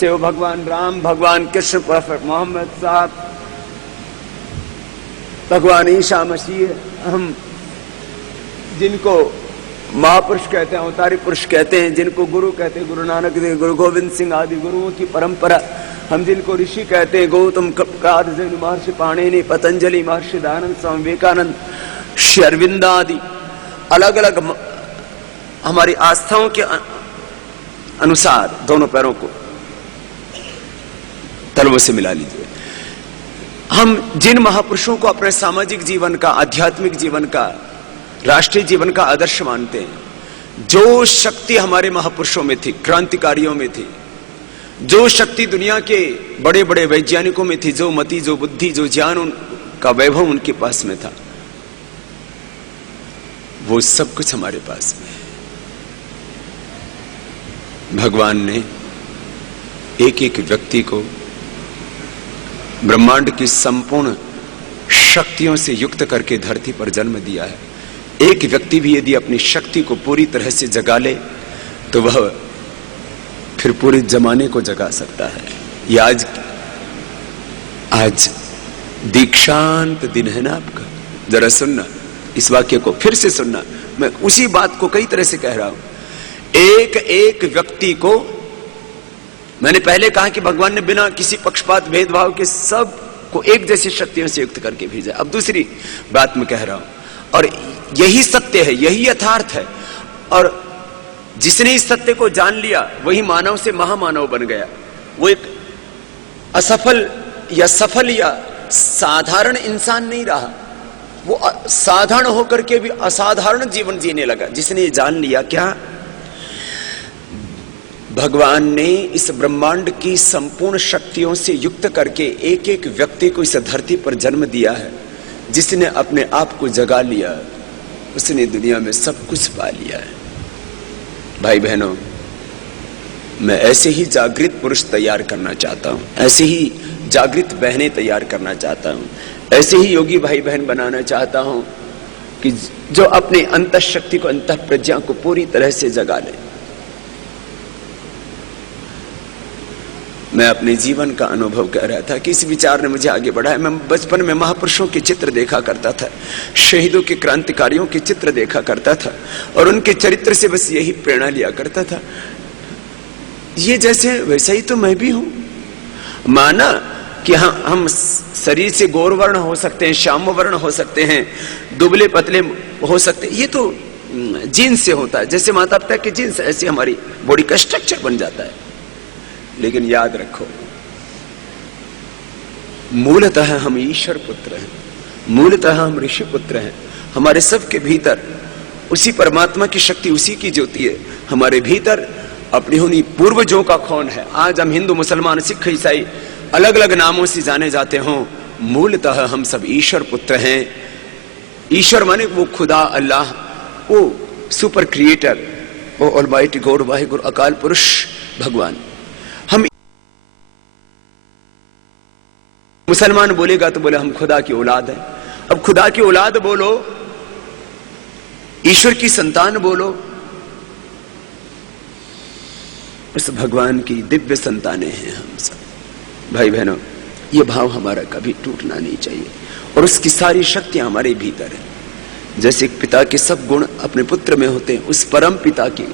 चाहे वो भगवान राम, भगवान कृष्ण, प्रोफेट मोहम्मद साहब, भगवान ईसा मसीह, हम जिनको महापुरुष कहते हैं, अवतारी पुरुष कहते हैं, जिनको गुरु कहते हैं, गुरु नानक देव, गुरु गोविंद सिंह आदि गुरुओं की परंपरा, हम जिनको ऋषि कहते हैं, गौतम कप्कार, जैन महर्षि पाणिनि, पतंजलि, महर्षि दयानंद, स्वामी विवेकानंद, श्री अरविंद आदि, अलग अलग हमारी आस्थाओं के अनुसार दोनों पैरों को तलवों से मिला लीजिए। हम जिन महापुरुषों को अपने सामाजिक जीवन का, आध्यात्मिक जीवन का, राष्ट्रीय जीवन का आदर्श मानते हैं, जो शक्ति हमारे महापुरुषों में थी, क्रांतिकारियों में थी, जो शक्ति दुनिया के बड़े बड़े वैज्ञानिकों में थी, जो मति, जो बुद्धि, जो ज्ञान का वैभव उनके पास में था, वो सब कुछ हमारे पास में है। भगवान ने एक एक व्यक्ति को ब्रह्मांड की संपूर्ण शक्तियों से युक्त करके धरती पर जन्म दिया है। एक व्यक्ति भी यदि अपनी शक्ति को पूरी तरह से जगा ले तो वह फिर पूरे जमाने को जगा सकता है। ये आज दीक्षांत दिन है ना आपका, जरा सुनना, इस वाक्य को फिर से सुनना। मैं उसी बात को कई तरह से कह रहा हूं। एक एक व्यक्ति को, मैंने पहले कहा कि भगवान ने बिना किसी पक्षपात भेदभाव के सब को एक जैसी शक्तियों से युक्त करके भेजा। अब दूसरी बात मैं कह रहा हूं, और यही सत्य है, यही यथार्थ है। और जिसने इस सत्य को जान लिया वही मानव से महामानव बन गया। वो एक असफल या सफल या साधारण इंसान नहीं रहा, वो साधारण होकर के भी असाधारण जीवन जीने लगा। जिसने ये जान लिया, क्या भगवान ने इस ब्रह्मांड की संपूर्ण शक्तियों से युक्त करके एक एक व्यक्ति को इस धरती पर जन्म दिया है। जिसने अपने आप को जगा लिया उसने दुनिया में सब कुछ पा लिया है। भाई बहनों, मैं ऐसे ही जागृत पुरुष तैयार करना चाहता हूं, ऐसे ही जागृत बहनें तैयार करना चाहता हूं, ऐसे ही योगी भाई बहन बनाना चाहता हूं कि जो अपने अंतः शक्ति को, अंतः प्रज्ञा को पूरी तरह से जगा ले। मैं अपने जीवन का अनुभव कर रहा था कि इस विचार ने मुझे आगे बढ़ाया। मैं बचपन में महापुरुषों के चित्र देखा करता था, शहीदों के, क्रांतिकारियों के चित्र देखा करता था, और उनके चरित्र से बस यही प्रेरणा लिया करता था। ये जैसे वैसा ही तो मैं भी हूं। माना कि हम शरीर से गौरवर्ण हो सकते हैं, श्यामवर्ण हो सकते हैं, दुबले पतले हो सकते हैं, ये तो जीन्स से होता है। जैसे माता पिता के जीन्स, ऐसे हमारी बॉडी का स्ट्रक्चर बन जाता है। लेकिन याद रखो, मूलतः हम ईश्वर पुत्र हैं, मूलतः हम ऋषि पुत्र हैं। हमारे सबके भीतर उसी परमात्मा की शक्ति, उसी की ज्योति है। हमारे भीतर अपनी उन्हीं पूर्वजों का खून है। आज हम हिंदू, मुसलमान, सिख, ईसाई अलग अलग नामों से जाने जाते हों, मूलतः हम सब ईश्वर पुत्र हैं। ईश्वर माने वो खुदा, अल्लाह, वो सुपर क्रिएटर, वो ऑलमाइटी गॉड, वाहिगुरु, अकाल पुरुष भगवान। हम मुसलमान बोलेगा तो बोले हम खुदा की औलाद है। अब खुदा की औलाद बोलो, ईश्वर की संतान बोलो, उस भगवान की दिव्य संतानें हैं हम सब। भाई बहनों, ये भाव हमारा कभी टूटना नहीं चाहिए। और उसकी सारी शक्तियां हमारे भीतर है। जैसे एक पिता के सब गुण अपने पुत्र में होते हैं, उस परम पिता की,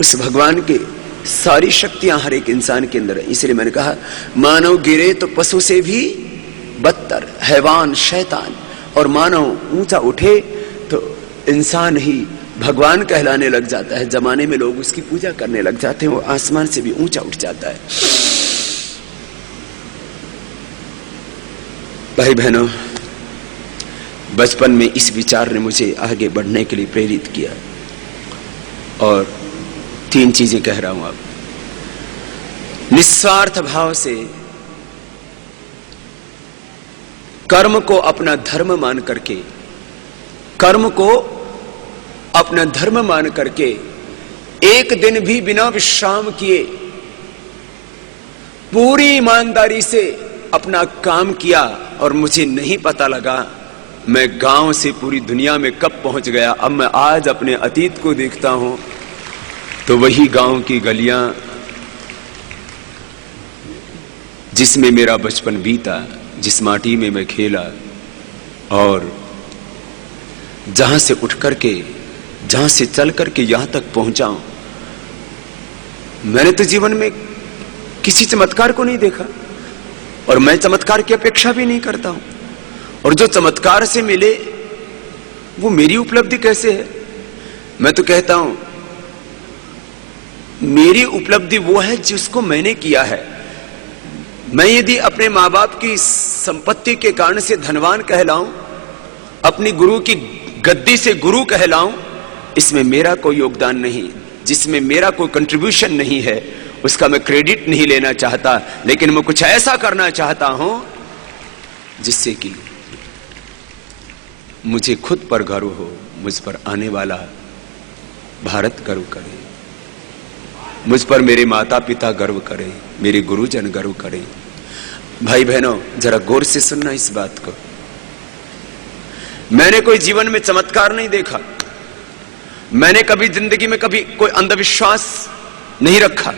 उस भगवान के सारी शक्तियां हर एक इंसान के अंदर है। इसलिए मैंने कहा, मानव गिरे तो पशु से भी बदतर, हैवान, शैतान, और मानव ऊंचा उठे तो इंसान ही भगवान कहलाने लग जाता है। जमाने में लोग उसकी पूजा करने लग जाते हैं, वो आसमान से भी ऊंचा उठ जाता है। भाई बहनों, बचपन में इस विचार ने मुझे आगे बढ़ने के लिए प्रेरित किया। और 3 चीजें कह रहा हूं अब। निस्वार्थ भाव से कर्म को अपना धर्म मान करके, कर्म को अपना धर्म मान करके एक दिन भी बिना विश्राम किए पूरी ईमानदारी से अपना काम किया। और मुझे नहीं पता लगा मैं गांव से पूरी दुनिया में कब पहुंच गया। अब मैं आज अपने अतीत को देखता हूं तो वही गांव की गलियां जिसमें मेरा बचपन बीता, जिस माटी में मैं खेला, और जहां से उठ करके, जहां से चल करके यहां तक पहुंचा हूं। मैंने तो जीवन में किसी चमत्कार को नहीं देखा, और मैं चमत्कार की अपेक्षा भी नहीं करता हूं। और जो चमत्कार से मिले वो मेरी उपलब्धि कैसे है? मैं तो कहता हूं मेरी उपलब्धि वो है जिसको मैंने किया है। मैं यदि अपने मां बाप की संपत्ति के कारण से धनवान कहलाऊं, अपनी गुरु की गद्दी से गुरु कहलाऊं, इसमें मेरा कोई योगदान नहीं, जिसमें मेरा कोई कंट्रीब्यूशन नहीं है, उसका मैं क्रेडिट नहीं लेना चाहता। लेकिन मैं कुछ ऐसा करना चाहता हूं जिससे कि मुझे खुद पर गर्व हो, मुझ पर आने वाला भारत गर्व करे, मुझ पर मेरे माता पिता गर्व करें, मेरे गुरुजन गर्व करें। भाई बहनों, जरा गौर से सुनना इस बात को। मैंने कोई जीवन में चमत्कार नहीं देखा, मैंने कभी जिंदगी में कभी कोई अंधविश्वास नहीं रखा।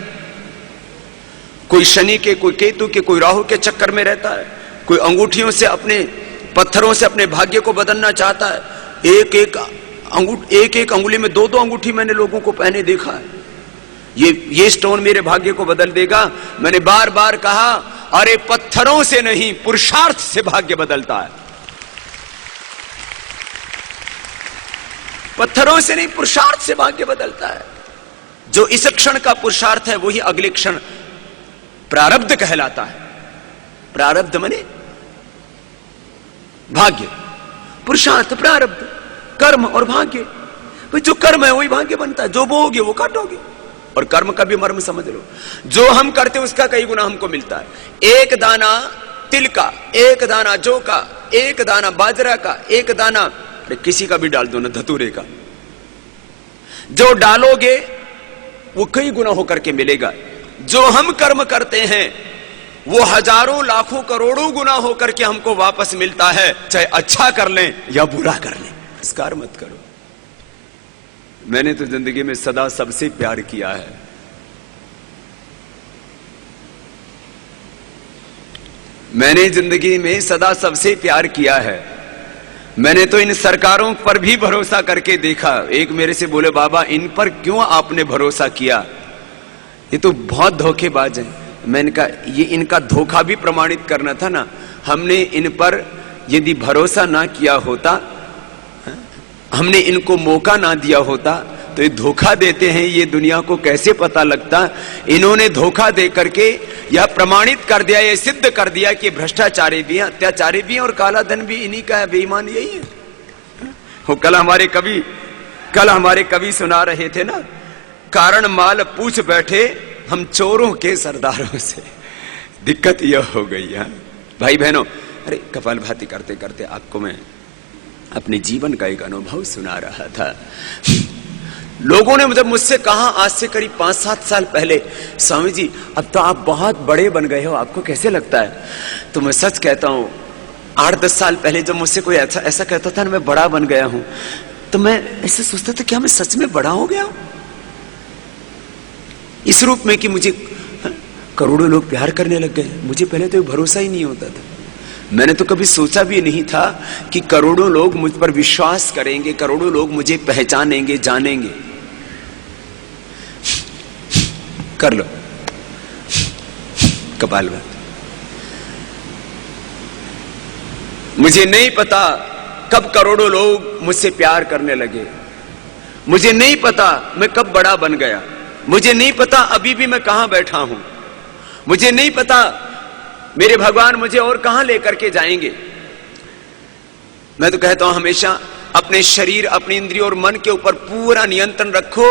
कोई शनि के, कोई केतु के, कोई राहु के चक्कर में रहता है, कोई अंगूठियों से, अपने पत्थरों से अपने भाग्य को बदलना चाहता है। एक एक अंगुली में दो दो अंगूठी मैंने लोगों को पहने देखा है। ये स्टोन मेरे भाग्य को बदल देगा। मैंने बार बार कहा, अरे पत्थरों से नहीं, पुरुषार्थ से भाग्य बदलता है। पत्थरों से नहीं, पुरुषार्थ से भाग्य बदलता है। जो इस क्षण का पुरुषार्थ है वही अगले क्षण प्रारब्ध कहलाता है। प्रारब्ध माने भाग्य, पुरुषार्थ, प्रारब्ध, कर्म और भाग्य। जो कर्म है वही भाग्य बनता है। जो बोओगे वो काटोगे। और कर्म का भी मर्म समझ लो, जो हम करते उसका कई गुना हमको मिलता है। एक दाना तिल का, एक दाना जौ का, एक दाना बाजरा का, एक दाना किसी का भी डाल दो ना, धतूरे का, जो डालोगे वो कई गुना होकर के मिलेगा। जो हम कर्म करते हैं वो हजारों लाखों करोड़ों गुना होकर के हमको वापस मिलता है, चाहे अच्छा कर लें या बुरा कर लें। नमस्कार मत करो। मैंने तो जिंदगी में सदा सबसे प्यार किया है। मैंने जिंदगी में सदा सबसे प्यार किया है। मैंने तो इन सरकारों पर भी भरोसा करके देखा। एक मेरे से बोले, बाबा इन पर क्यों आपने भरोसा किया, ये तो बहुत धोखेबाज है। मैंने कहा, ये इनका धोखा भी प्रमाणित करना था ना। हमने इन पर यदि भरोसा ना किया होता, हमने इनको मौका ना दिया होता, तो ये धोखा देते हैं, ये दुनिया को कैसे पता लगता। इन्होंने धोखा दे करके यह प्रमाणित कर दिया, ये सिद्ध कर दिया कि भ्रष्टाचारी भी हैं, अत्याचारी भी हैं और काला धन भी इन्हीं का है, बेईमान यही है। वो कल हमारे कवि सुना रहे थे ना, कारण माल पूछ बैठे हम चोरों के सरदारों से। दिक्कत यह हो गई है भाई बहनों। अरे कपालभाति करते करते आपको मैं अपने जीवन का एक अनुभव सुना रहा था। लोगों ने मुझसे कहा आज से करीब 5-7 साल पहले, स्वामी जी अब तो आप बहुत बड़े बन गए हो, आपको कैसे लगता है? तो मैं सच कहता हूं, 8-10 साल पहले जब मुझसे कोई ऐसा कहता था ना मैं बड़ा बन गया हूं, तो मैं ऐसे सोचता था क्या मैं सच में बड़ा हो गया हूं इस रूप में कि मुझे करोड़ों लोग प्यार करने लग गए। मुझे पहले तो भरोसा ही नहीं होता था। मैंने तो कभी सोचा भी नहीं था कि करोड़ों लोग मुझ पर विश्वास करेंगे, करोड़ों लोग मुझे पहचानेंगे, जानेंगे। कर लो कपालभाति। मुझे नहीं पता कब करोड़ों लोग मुझसे प्यार करने लगे। मुझे नहीं पता मैं कब बड़ा बन गया। मुझे नहीं पता अभी भी मैं कहां बैठा हूं। मुझे नहीं पता मेरे भगवान मुझे और कहां लेकर के जाएंगे। मैं तो कहता हूं हमेशा अपने शरीर, अपनी इंद्रियों और मन के ऊपर पूरा नियंत्रण रखो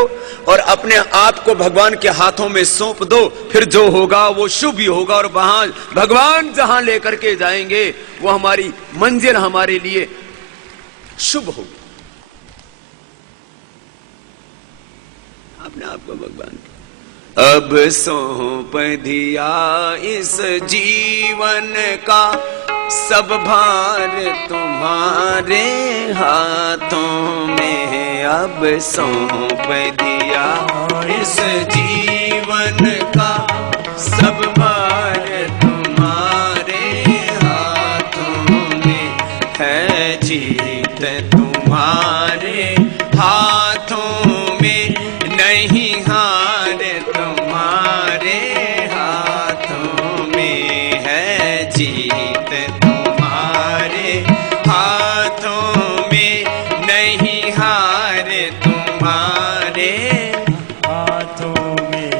और अपने आप को भगवान के हाथों में सौंप दो। फिर जो होगा वो शुभ ही होगा और वहां भगवान जहां लेकर के जाएंगे वो हमारी मंजिल हमारे लिए शुभ होगी। अपने आप को भगवान अब सौंप दिया इस जीवन का सब भार तुम्हारे हाथों में। अब सौंप दिया इस जीवन का सब भार तुम्हारे हाथों में। है जीत तुम्हारे हाथों में, नहीं हार तुम्हारे हाथों में। है जीत तुम्हारे हाथों में, नहीं हार तुम्हारे हाथों में।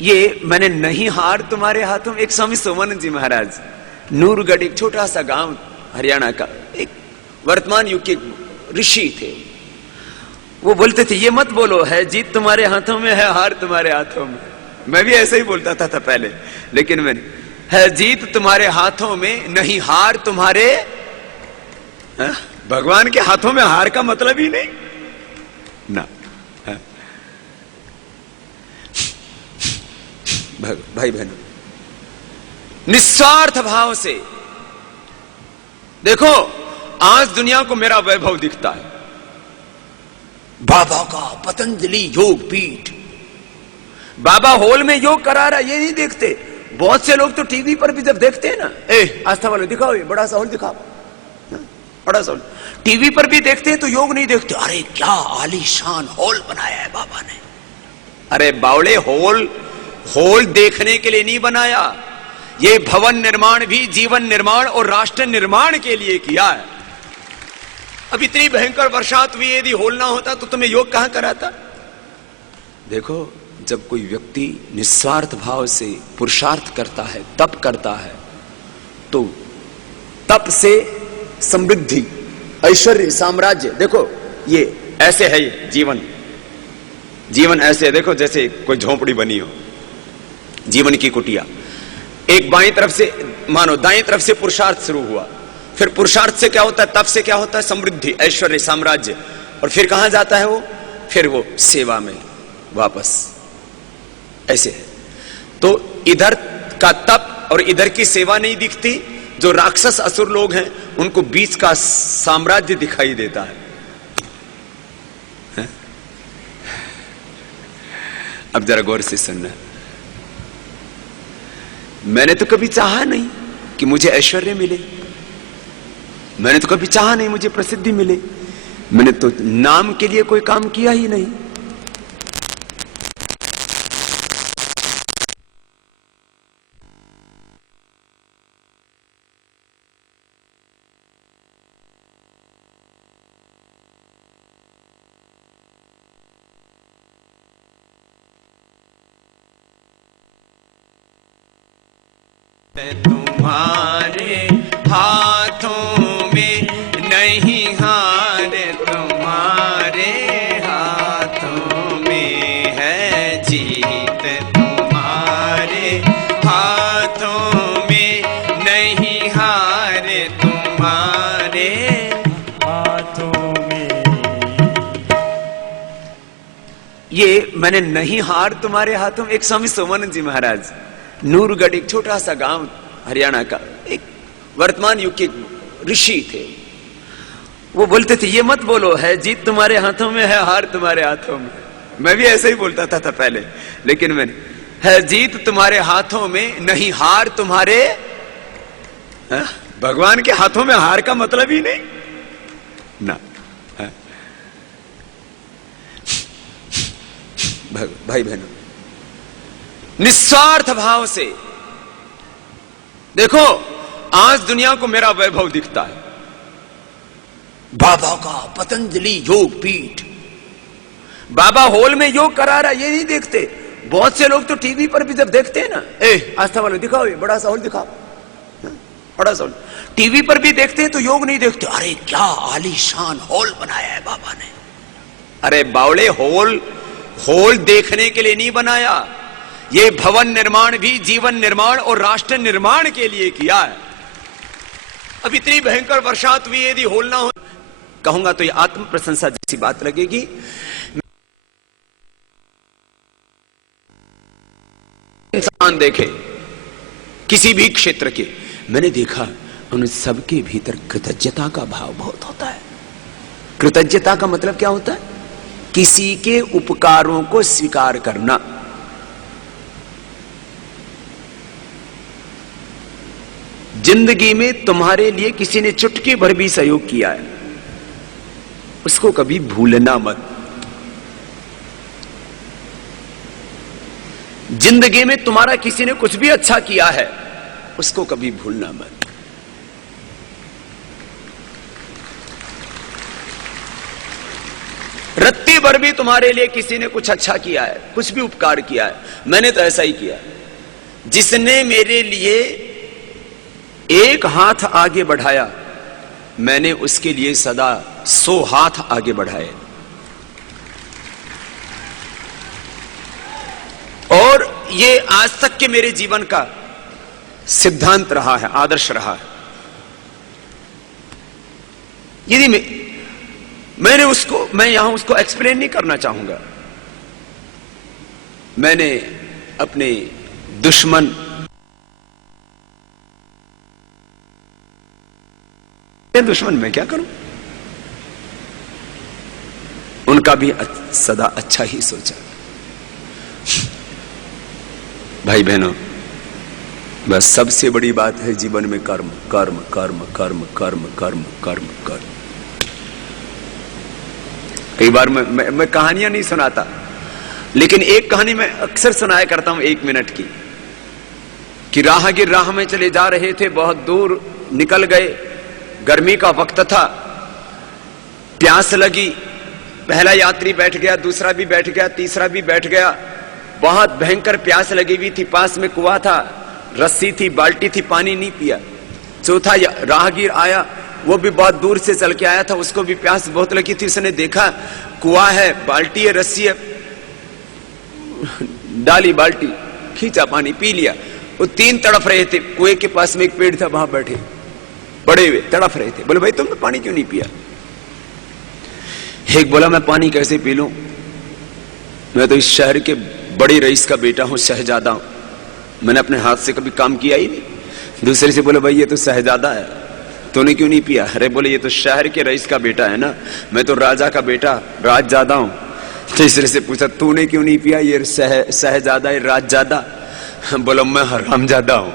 ये मैंने नहीं हार तुम्हारे हाथों में। एक स्वामी सोमानंद जी महाराज, नूरगढ़ एक छोटा सा गांव हरियाणा का, एक वर्तमान युग के ऋषि थे। वो बोलते थे ये मत बोलो है जीत तुम्हारे हाथों में, है हार तुम्हारे हाथों में। मैं भी ऐसे ही बोलता था पहले, लेकिन मैंने है जीत तुम्हारे हाथों में, नहीं हार तुम्हारे। भगवान के हाथों में हार का मतलब ही नहीं ना। भाई बहनों, निस्वार्थ भाव से देखो, आज दुनिया को मेरा वैभव दिखता है। बाबा का पतंजलि योग पीठ, बाबा हॉल में योग करा रहा, ये नहीं देखते। बहुत से लोग तो टीवी पर भी जब देखते हैं ना, आस्था वाले दिखाओ ये बड़ा सा हॉल दिखाओ, बड़ा सा हॉल, टीवी पर भी देखते हैं तो योग नहीं देखते। अरे क्या आलीशान हॉल बनाया है बाबा ने। अरे बावड़े, हॉल देखने के लिए नहीं बनाया, ये भवन निर्माण भी जीवन निर्माण और राष्ट्र निर्माण के लिए किया है। अब इतनी भयंकर बरसात हुई, यदि हॉल ना होता तो तुम्हें योग कहां कराता। देखो, जब कोई व्यक्ति निस्वार्थ भाव से पुरुषार्थ करता है, तप करता है, तो तप से समृद्धि, ऐश्वर्य, साम्राज्य, देखो ये ऐसे है, ये जीवन ऐसे है। देखो जैसे कोई झोंपड़ी बनी हो, जीवन की कुटिया। एक बाईं तरफ से, मानो दाईं तरफ से पुरुषार्थ शुरू हुआ, फिर पुरुषार्थ से क्या होता है, तप से क्या होता है, समृद्धि, ऐश्वर्य, साम्राज्य, और फिर कहां जाता है वो, फिर वो सेवा में वापस, ऐसे है। तो इधर का तप और इधर की सेवा नहीं दिखती। जो राक्षस असुर लोग हैं उनको बीच का साम्राज्य दिखाई देता है। अब जरा गौर से सुनना, मैंने तो कभी चाहा नहीं कि मुझे ऐश्वर्य मिले, मैंने तो कभी चाहा नहीं मुझे प्रसिद्धि मिले, मैंने तो नाम के लिए कोई काम किया ही नहीं। तुम्हारे हाथों में नहीं हार, तुम्हारे हाथों में है जीत, तुम्हारे हाथों में नहीं हार, तुम्हारे हाथों में। ये मैंने नहीं हार तुम्हारे हाथों में। एक स्वामी सोमानंद जी महाराज, नूरगढ़, एक छोटा सा गांव हरियाणा का, एक वर्तमान युग के ऋषि थे। वो बोलते थे, ये मत बोलो है जीत तुम्हारे हाथों में है हार तुम्हारे हाथों में। मैं भी ऐसे ही बोलता था पहले, लेकिन मैंने, है जीत तुम्हारे हाथों में नहीं हार तुम्हारे, भगवान के हाथों में हार का मतलब ही नहीं ना। भाई बहनों, निस्वार्थ भाव से देखो, आज दुनिया को मेरा वैभव दिखता है। बाबा का पतंजलि योग पीठ, बाबा हॉल में योग करा रहा, ये नहीं देखते। बहुत से लोग तो टीवी पर भी जब देखते हैं ना, आस्था वाले दिखाओ ये बड़ा सा हॉल दिखाओ, बड़ा सा हॉल, टीवी पर भी देखते हैं तो योग नहीं देखते। अरे क्या आलीशान हॉल बनाया है बाबा ने। अरे बावड़े, हॉल देखने के लिए नहीं बनाया, ये भवन निर्माण भी जीवन निर्माण और राष्ट्र निर्माण के लिए किया है। अब इतनी भयंकर बरसात हुई, यदि हॉल ना हो, कहूंगा तो ये आत्म प्रशंसा जैसी बात लगेगी। इंसान देखे किसी भी क्षेत्र के, मैंने देखा उन सबके भीतर कृतज्ञता का भाव बहुत होता है। कृतज्ञता का मतलब क्या होता है, किसी के उपकारों को स्वीकार करना। जिंदगी में तुम्हारे लिए किसी ने चुटकी भर भी सहयोग किया है, उसको कभी भूलना मत। जिंदगी में तुम्हारा किसी ने कुछ भी अच्छा किया है, उसको कभी भूलना मत। रत्ती भर भी तुम्हारे लिए किसी ने कुछ अच्छा किया है, कुछ भी उपकार किया है, मैंने तो ऐसा ही किया। जिसने मेरे लिए एक हाथ आगे बढ़ाया, मैंने उसके लिए सदा 100 हाथ आगे बढ़ाए। और ये आज तक के मेरे जीवन का सिद्धांत रहा है, आदर्श रहा है। यदि मैं यहां उसको एक्सप्लेन नहीं करना चाहूंगा। मैंने अपने दुश्मन ये दुश्मन मैं क्या करूं? उनका भी सदा अच्छा ही सोचा। भाई बहनों, बस सबसे बड़ी बात है जीवन में कर्म कर्म कर्म कर्म कर्म कर्म कर्म कर्म। कई बार मैं कहानियां नहीं सुनाता, लेकिन एक कहानी मैं अक्सर सुनाया करता हूं 1 मिनट की, कि राहगीर राह में चले जा रहे थे, बहुत दूर निकल गए, गर्मी का वक्त था, प्यास लगी, पहला यात्री बैठ गया, दूसरा भी बैठ गया, तीसरा भी बैठ गया, बहुत भयंकर प्यास लगी हुई थी, पास में कुआं था, रस्सी थी, बाल्टी थी, पानी नहीं पिया। चौथा राहगीर आया, वो भी बहुत दूर से चल के आया था, उसको भी प्यास बहुत लगी थी, उसने देखा कुआं है, बाल्टी है, रस्सी है, डाली बाल्टी, खींचा, पानी पी लिया। वो 3 तड़फ रहे थे, कुएं के पास में एक पेड़ था, वहां बैठे पड़े हुए तड़फ रहे थे। बोले भाई तुमने पानी क्यों नहीं पिया? एक बोला मैं पानी कैसे पी लूं, मैं तो इस शहर के बड़े रईस का बेटा हूं, शहजादा हूं, मैंने अपने हाथ से कभी काम किया ही नहीं। दूसरे से बोले भाई ये तो शहजादा है, तूने क्यों नहीं पिया? अरे बोले ये तो शहर के रईस का बेटा है ना, मैं तो राजा का बेटा राजजादा हूं। तीसरे से पूछा तूने क्यों नहीं पिया? ये शहजादा, ये राजजादा। बोला मैं हरामजादा हूं।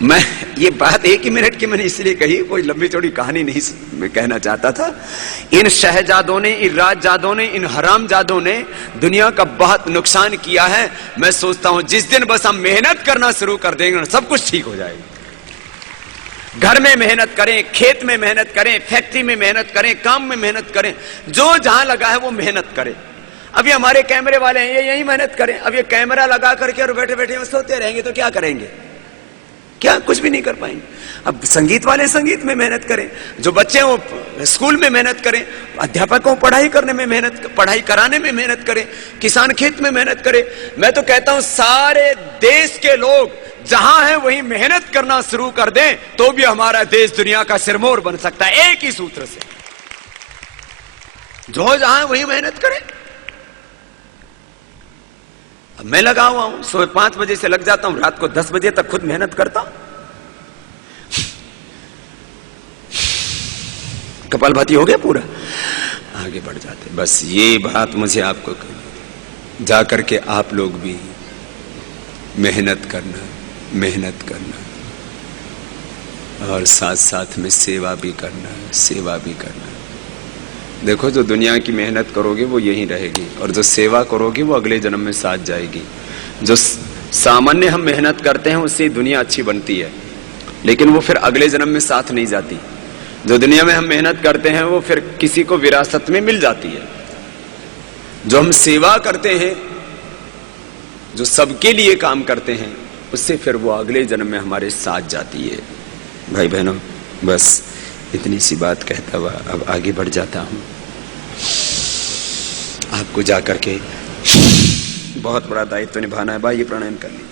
मैं ये बात 1 मिनट की मैंने इसलिए कही, कोई लंबी चौड़ी कहानी नहीं मैं कहना चाहता था। इन शहजादों ने, इन राजजादों ने, इन हरामजादों ने दुनिया का बहुत नुकसान किया है। मैं सोचता हूं जिस दिन बस हम मेहनत करना शुरू कर देंगे, सब कुछ ठीक हो जाएगा। घर में मेहनत करें, खेत में मेहनत करें, फैक्ट्री में मेहनत करें, काम में मेहनत करें, जो जहां लगा है वो मेहनत करें। अभी हमारे कैमरे वाले हैं, ये यही मेहनत करें। अब ये कैमरा लगा करके और बैठे बैठे सोते रहेंगे तो क्या करेंगे? क्या कुछ भी नहीं कर पाएंगे। अब संगीत वाले संगीत में मेहनत करें, जो बच्चे वो स्कूल में मेहनत करें, अध्यापकों पढ़ाई करने में मेहनत, पढ़ाई कराने में मेहनत करें, किसान खेत में मेहनत करें। मैं तो कहता हूं सारे देश के लोग जहां हैं वहीं मेहनत करना शुरू कर दें तो भी हमारा देश दुनिया का सिरमौर बन सकता है, एक ही सूत्र से। जो जहां वहीं मेहनत करें। अब मैं लगा हुआ हूं, सुबह 5 बजे से लग जाता हूं, रात को 10 बजे तक खुद मेहनत करता हूं। कपालभाती हो गया पूरा, आगे बढ़ जाते। बस ये बात मुझे आपको जा करके आप लोग भी मेहनत करना, मेहनत करना, और साथ साथ में सेवा भी करना, सेवा भी करना। देखो जो दुनिया की मेहनत करोगे वो यहीं रहेगी, और जो सेवा करोगे वो अगले जन्म में साथ जाएगी। जो सामान्य हम मेहनत करते हैं उससे दुनिया अच्छी बनती है, लेकिन वो फिर अगले जन्म में साथ नहीं जाती। जो दुनिया में हम मेहनत करते हैं वो फिर किसी को विरासत में मिल जाती है। जो हम सेवा करते हैं, जो सबके लिए काम करते हैं, उससे फिर वो अगले जन्म में हमारे साथ जाती है। भाई बहनों, बस इतनी सी बात कहता हुआ अब आगे बढ़ जाता हूं। आपको जाकर के बहुत बड़ा दायित्व निभाना है। भाई ये प्राणायाम कर लीजिए।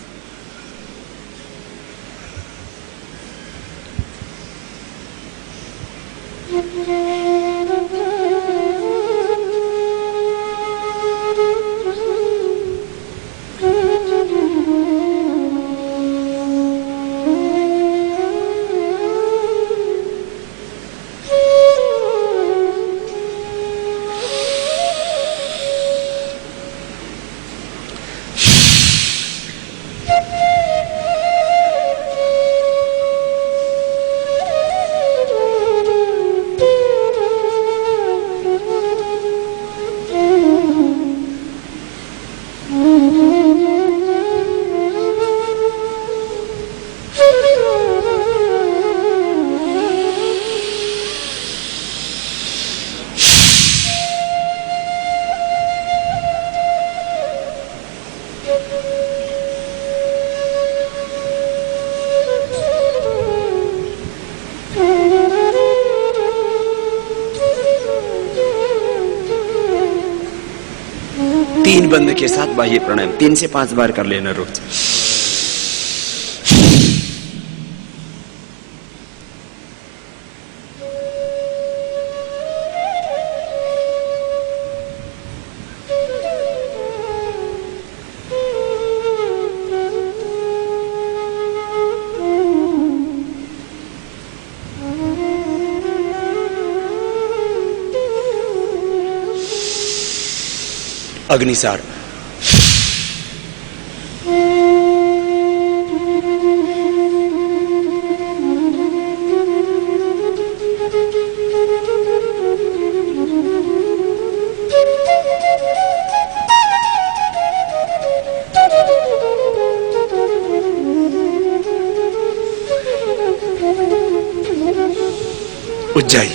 तीन बंद के साथ बाह्य प्राणायाम 3 से 5 बार कर लेना रोज। अग्निसार। उज्जाई,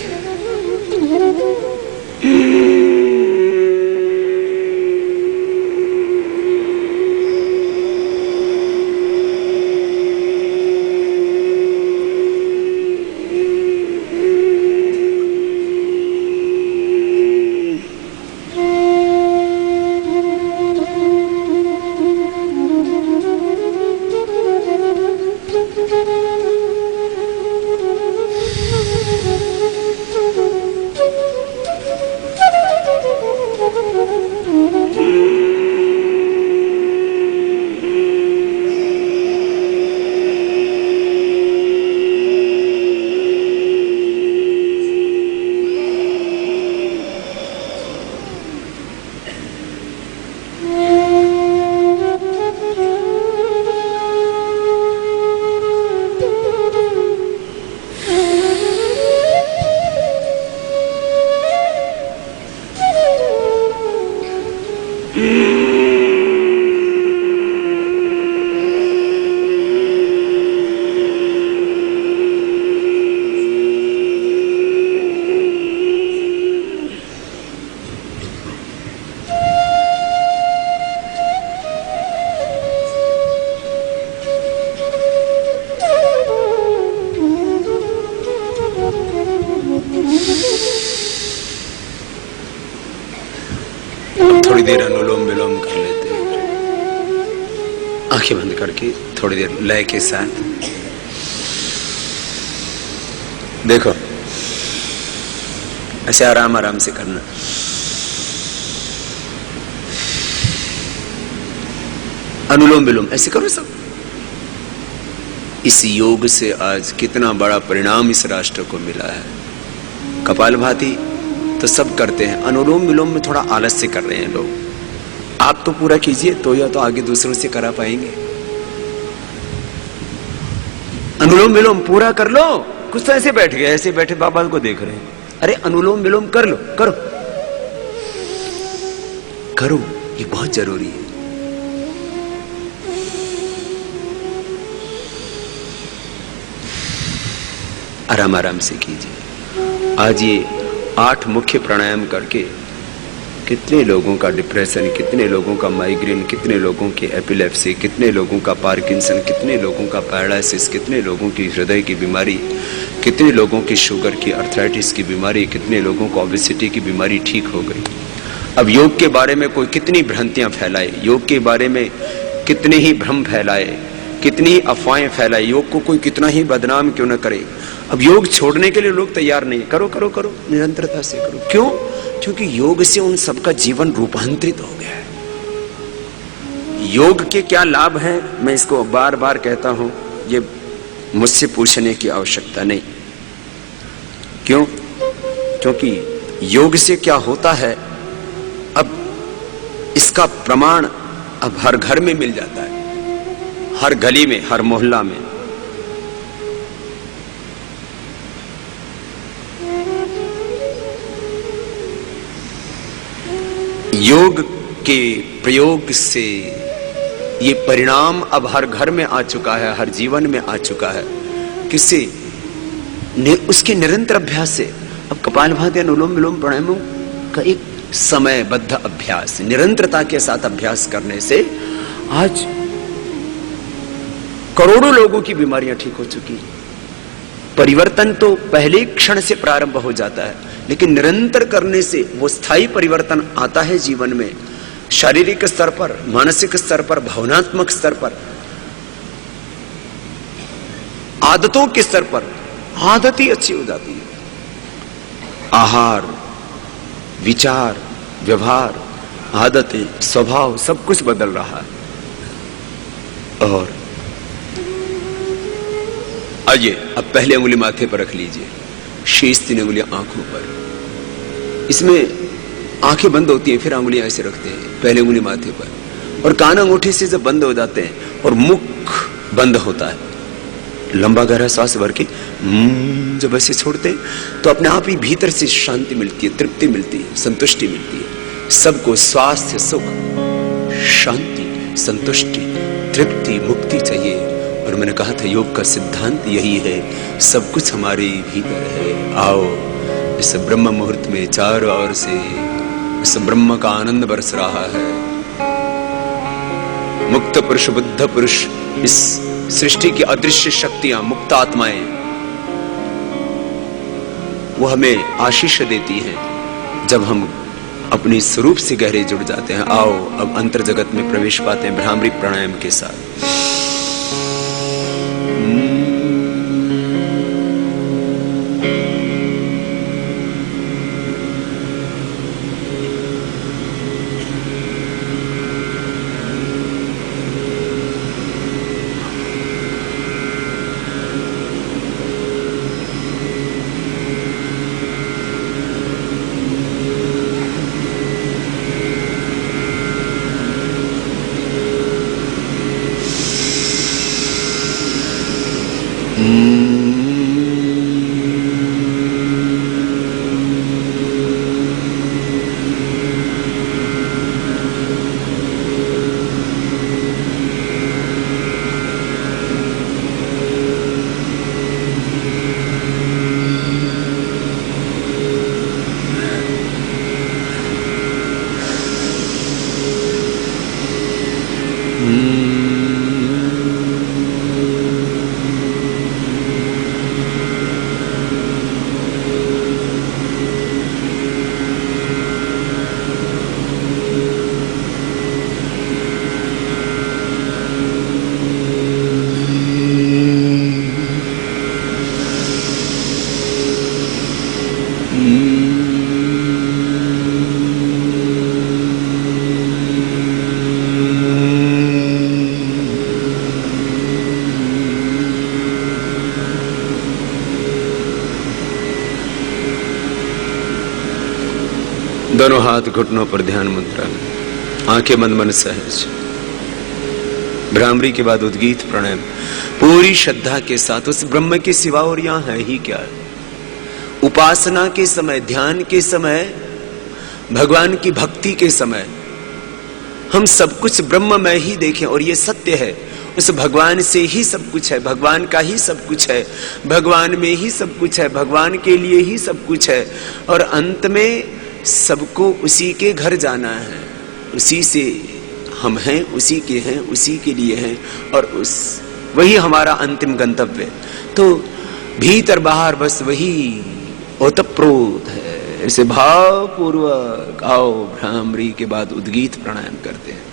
थोड़ी देर अनुलोम विलोम कर लेते हैं, आंखें बंद करके थोड़ी देर लय के साथ। देखो ऐसे आराम आराम से करना। अनुलोम विलोम ऐसे करो सब। इस योग से आज कितना बड़ा परिणाम इस राष्ट्र को मिला है। कपालभाति तो सब करते हैं, अनुलोम विलोम में थोड़ा आलस्य कर रहे हैं लोग। आप तो पूरा कीजिए तो या तो आगे दूसरों से करा पाएंगे। अनुलोम विलोम पूरा कर लो। कुछ तो ऐसे बैठ गए, ऐसे बैठे बाबा को देख रहे हैं। अरे अनुलोम विलोम कर लो, करो करो, ये बहुत जरूरी है। आराम आराम से कीजिए। आज ये 8 मुख्य प्राणायाम करके कितने लोगों का डिप्रेशन, कितने लोगों का माइग्रेन, कितने लोगों की एपिलेप्सी, कितने लोगों का पार्किंसन, कितने लोगों का पैरालिसिस, कितने लोगों की हृदय की बीमारी, कितने लोगों की शुगर की, अर्थराइटिस की बीमारी, कितने लोगों को ओबेसिटी की बीमारी ठीक हो गई। अब योग के बारे में कोई कितनी भ्रांतियां फैलाए, योग के बारे में कितने ही भ्रम फैलाए, कितनी ही अफवाहें फैलाए, योग को कोई कितना ही बदनाम क्यों न करे। अब योग छोड़ने के लिए लोग तैयार नहीं। करो करो करो, निरंतरता से करो। क्यों? क्योंकि योग से उन सबका जीवन रूपांतरित हो गया है। योग के क्या लाभ हैं, मैं इसको बार बार कहता हूं, ये मुझसे पूछने की आवश्यकता नहीं। क्यों? क्योंकि योग से क्या होता है, अब इसका प्रमाण अब हर घर में मिल जाता है, हर गली में, हर मोहल्ला में। योग के प्रयोग से ये परिणाम अब हर घर में आ चुका है, हर जीवन में आ चुका है। किससे? उसके निरंतर अभ्यास से। अब कपालभाति, अनुलोम विलोम प्राणायामों का एक समयबद्ध अभ्यास, निरंतरता के साथ अभ्यास करने से आज करोड़ों लोगों की बीमारियां ठीक हो चुकी। परिवर्तन तो पहले क्षण से प्रारंभ हो जाता है, लेकिन निरंतर करने से वो स्थायी परिवर्तन आता है जीवन में। शारीरिक स्तर पर, मानसिक स्तर पर, भावनात्मक स्तर पर, आदतों के स्तर पर आदत ही अच्छी हो जाती है। आहार, विचार, व्यवहार, आदतें, स्वभाव सब कुछ बदल रहा है। और आइए अब पहले उंगली माथे पर रख लीजिए, शेष 3 उंगलियां आंखों पर। इसमें आंखें बंद होती हैं, फिर अंगुलियां ऐसे रखते हैं, पहले उंगली माथे पर, और कान अंगूठे से जब बंद हो जाते हैं और मुख बंद होता है, लंबा गहरा सांस भर के जब ऐसे छोड़ते हैं तो अपने आप ही भीतर से शांति मिलती है, तृप्ति मिलती है, संतुष्टि मिलती है। सबको स्वास्थ्य, सुख, शांति, संतुष्टि, तृप्ति, मुक्ति चाहिए। और मैंने कहा था योग का सिद्धांत यही है, सब कुछ हमारे भीतर है। आओ इस ब्रह्म मुहूर्त में चारों ओर से इस ब्रह्म का आनंद बरस रहा है। मुक्त पुरुष, बुद्ध पुरुष, इस सृष्टि की अदृश्य शक्तियां, मुक्त आत्माएं, वो हमें आशीष देती हैं जब हम अपने स्वरूप से गहरे जुड़ जाते हैं। आओ अब अंतर जगत में प्रवेश पाते हैं भ्रामरी प्राणायाम के साथ। दोनों हाथ घुटनों पर, ध्यान मुद्रा में, आंखें बंद, मन सहज। भ्रामरी के बाद उद्गीत प्राणायाम पूरी श्रद्धा के साथ। उस ब्रह्म के सिवा और यहां है ही क्या? उपासना के समय, ध्यान के समय, भगवान की भक्ति के समय हम सब कुछ ब्रह्म में ही देखें। और ये सत्य है, उस भगवान से ही सब कुछ है, भगवान का ही सब कुछ है, भगवान में ही सब कुछ है, भगवान के लिए ही सब कुछ है। और अंत में सबको उसी के घर जाना है, उसी से हम हैं, उसी के हैं, उसी के लिए हैं, और वही हमारा अंतिम गंतव्य। तो भीतर बाहर बस वही ओतप्रोत है। ऐसे भावपूर्वक आओ भ्रामरी के बाद उद्गीत प्राणायाम करते हैं।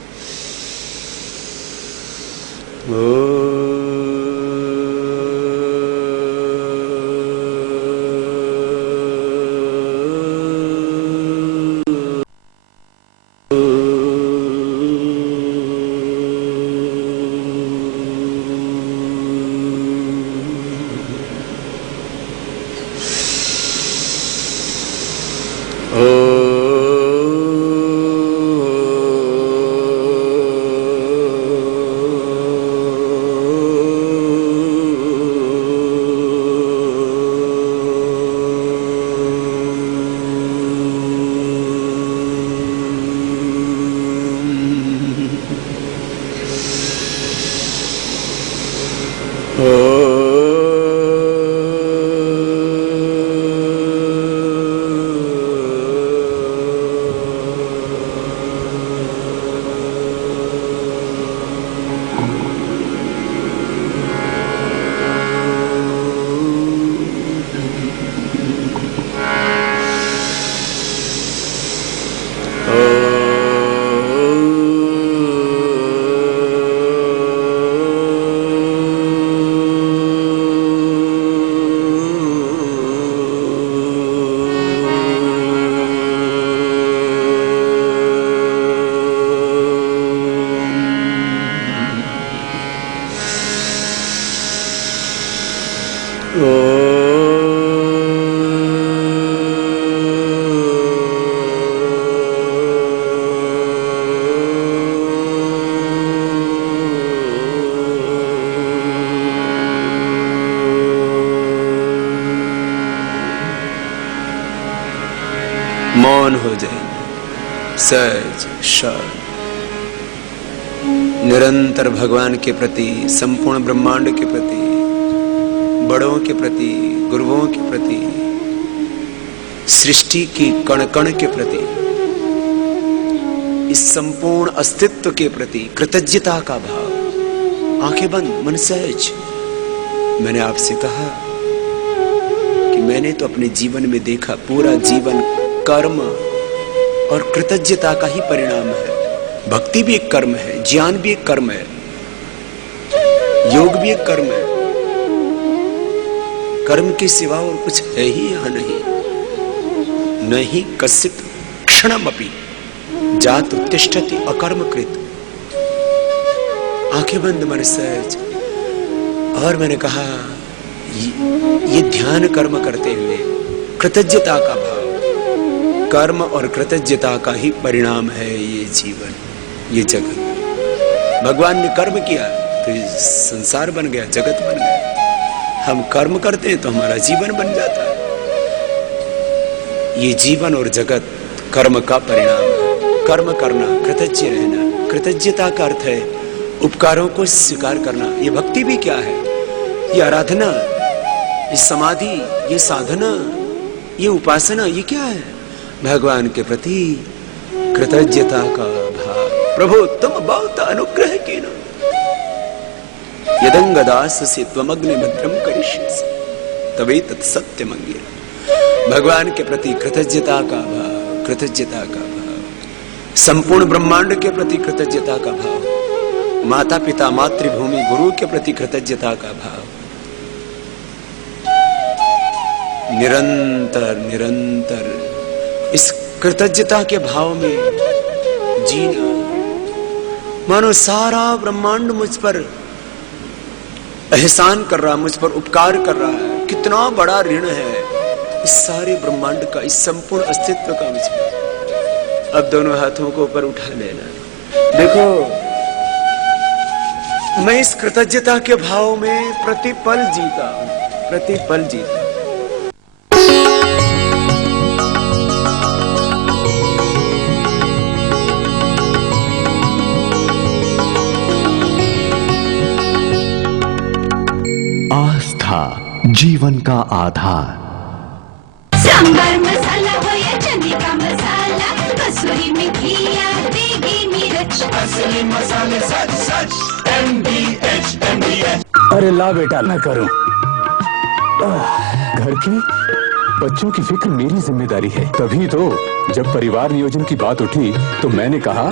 मौन हो जाएंगे, सहज शांत, निरंतर भगवान के प्रति, संपूर्ण ब्रह्मांड के प्रति, बड़ों के प्रति, गुरुओं के प्रति, सृष्टि की कण कण के प्रति, इस संपूर्ण अस्तित्व के प्रति कृतज्ञता का भाव। आंखें बंद, मन सहज। मैंने आपसे कहा कि मैंने तो अपने जीवन में देखा, पूरा जीवन कर्म और कृतज्ञता का ही परिणाम है। भक्ति भी एक कर्म है, ज्ञान भी एक कर्म है, योग भी एक कर्म है। कर्म के सिवा और कुछ है ही यहां नहीं। नहीं कसित क्षणमपि जात उत्तिष्ठति अकर्मकृत। आंखें बंद, मन सहज। और मैंने कहा ये ध्यान कर्म करते हुए कृतज्ञता का भाव, कर्म और कृतज्ञता का ही परिणाम है ये जीवन, ये जगत। भगवान ने कर्म किया तो ये संसार बन गया, जगत बन गया। हम कर्म करते हैं तो हमारा जीवन बन जाता है। ये जीवन और जगत कर्म का परिणाम है। कर्म करना, कृतज्ञ रहना। कृतज्ञता का अर्थ है उपकारों को स्वीकार करना। ये भक्ति भी क्या है? ये आराधना, ये समाधि, ये साधना, ये उपासना, ये क्या है? भगवान के प्रति कृतज्ञता का भाव। प्रभु तुम बहुत अनुग्रह की न यदंग दास से त्वमग्नि भद्रम करिष्यसि तवे तत्सत्य मंगिर। भगवान के प्रति कृतज्ञता का भाव, कृतज्ञता का भाव। संपूर्ण ब्रह्मांड के प्रति कृतज्ञता का भाव। माता पिता, मातृभूमि, गुरु के प्रति कृतज्ञता का भाव। निरंतर निरंतर इस कृतज्ञता के भाव में जीना। मानो सारा ब्रह्मांड मुझ पर एहसान कर रहा, मुझ पर उपकार कर रहा है। कितना बड़ा ऋण है इस सारे ब्रह्मांड का, इस संपूर्ण अस्तित्व का मुझ पर। अब दोनों हाथों को ऊपर उठा लेना। देखो, मैं इस कृतज्ञता के भाव में प्रतिपल जीता हूं, प्रतिपल जीता। आस्था जीवन का आधार। सांबर मसाला हो या चने का मसाला, कसूरी मेथी या देगी मिर्च, असली मसाले सच सच MDH। अरे ला बेटा, मैं करूं। घर की बच्चों की फिक्र मेरी जिम्मेदारी है। तभी तो जब परिवार नियोजन की बात उठी तो मैंने कहा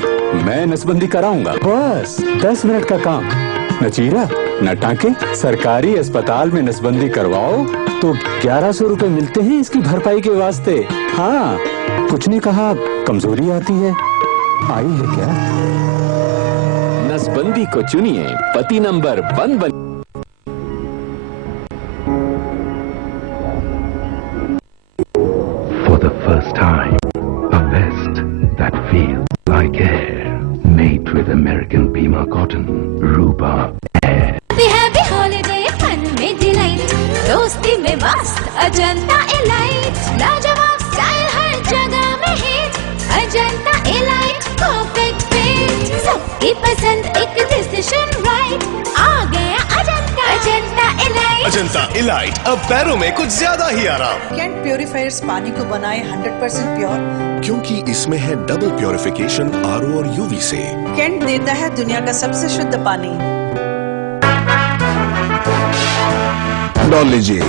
मैं नसबंदी कराऊंगा। बस 10 मिनट का काम, न चीरा न टांके। सरकारी अस्पताल में नसबंदी करवाओ तो 1100 रुपए मिलते हैं इसकी भरपाई के वास्ते। हाँ, कुछ ने कहा कमजोरी आती है, आई है क्या? नसबंदी को चुनिए, पति नंबर 1 बन। For the first time, a vest that feels like air, made with American Pima cotton, Rupa Air. Happy holiday, fun में डिलाइट, दोस्ती में मस्त अजंता एलाइट। लाजवाब स्टाइल हर जगह में hit, Ajanta elite perfect fit. सबकी पसंद एक डिसीजन राइट, आ गया अजंता एलाइट। अजंता इलाइट, अब पैरों में कुछ ज्यादा ही आराम। कैंट प्योरीफायर्स पानी को बनाए 100% प्योर, क्योंकि इसमें है डबल प्योरिफिकेशन RO और UV से। कैंट देता है दुनिया का सबसे शुद्ध पानी। डॉल लीजिए,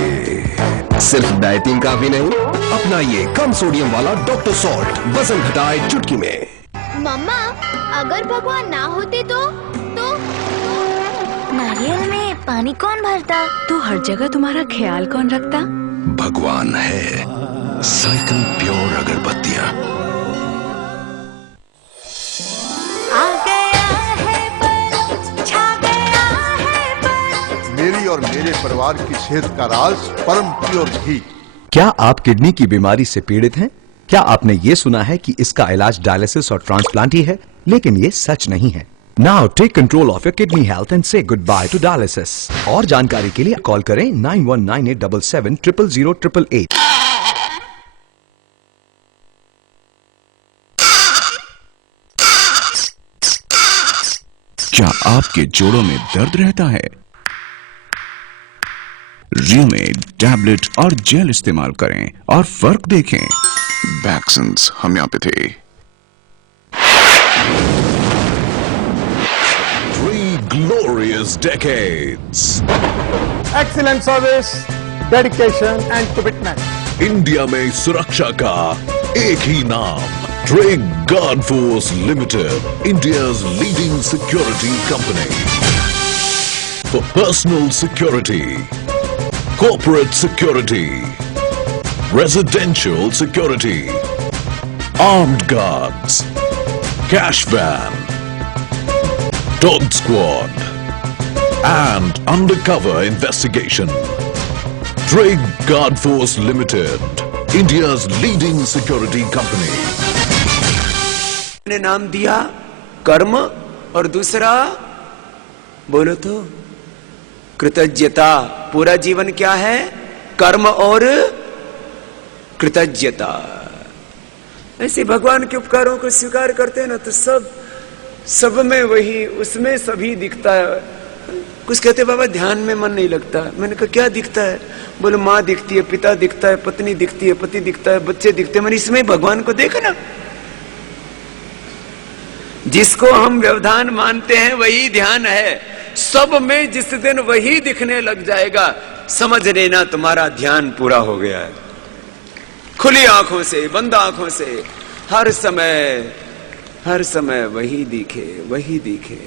सिर्फ डाइटिंग काफी नहीं, अपनाइए कम सोडियम वाला डॉक्टर सॉल्ट, वजन घटाए चुटकी में। मम्मा, अगर भगवान ना होते तो नारियल में पानी कौन भरता? तो हर जगह तुम्हारा ख्याल कौन रखता? भगवान है। Cycle pure अगरबत्तियां। आ गया है पल, छा गया है पल। मेरी और मेरे परिवार की सेहत का राज परम प्योर घी। क्या आप किडनी की बीमारी से पीड़ित हैं? क्या आपने ये सुना है कि इसका इलाज डायलिसिस और ट्रांसप्लांट ही है? लेकिन ये सच नहीं है। Now take control of your kidney health and say goodbye to dialysis. और जानकारी के लिए कॉल करें 919877 000 888। क्या आपके जोड़ों में दर्द रहता है? रियोमेड टैबलेट और जेल इस्तेमाल करें और फर्क देखें। Baxens Homeopathy. 3 glorious decades. Excellent service, dedication and commitment. India में सुरक्षा का एक ही नाम, Trig Guard Force Limited, India's leading security company. For personal security, corporate security, residential security, armed guards, cash van, dog squad, and undercover investigation. Trig Guard Force Limited, India's leading security company. ने नाम दिया कर्म और दूसरा बोलो तो कृतज्ञता। पूरा जीवन क्या है? कर्म और कृतज्ञता। ऐसे भगवान के उपकारों को स्वीकार करते हैं ना तो सब में वही, उसमें सभी दिखता है। कुछ कहते बाबा ध्यान में मन नहीं लगता। मैंने कहा क्या दिखता है? बोले माँ दिखती है, पिता दिखता है, पत्नी दिखती है, पति दिखता है, बच्चे दिखते हैं। मैंने इसमें भगवान को देखा ना। जिसको हम व्यवधान मानते हैं वही ध्यान है। सब में जिस दिन वही दिखने लग जाएगा, समझ लेना तुम्हारा ध्यान पूरा हो गया है। खुली आंखों से, बंद आंखों से हर समय वही दिखे।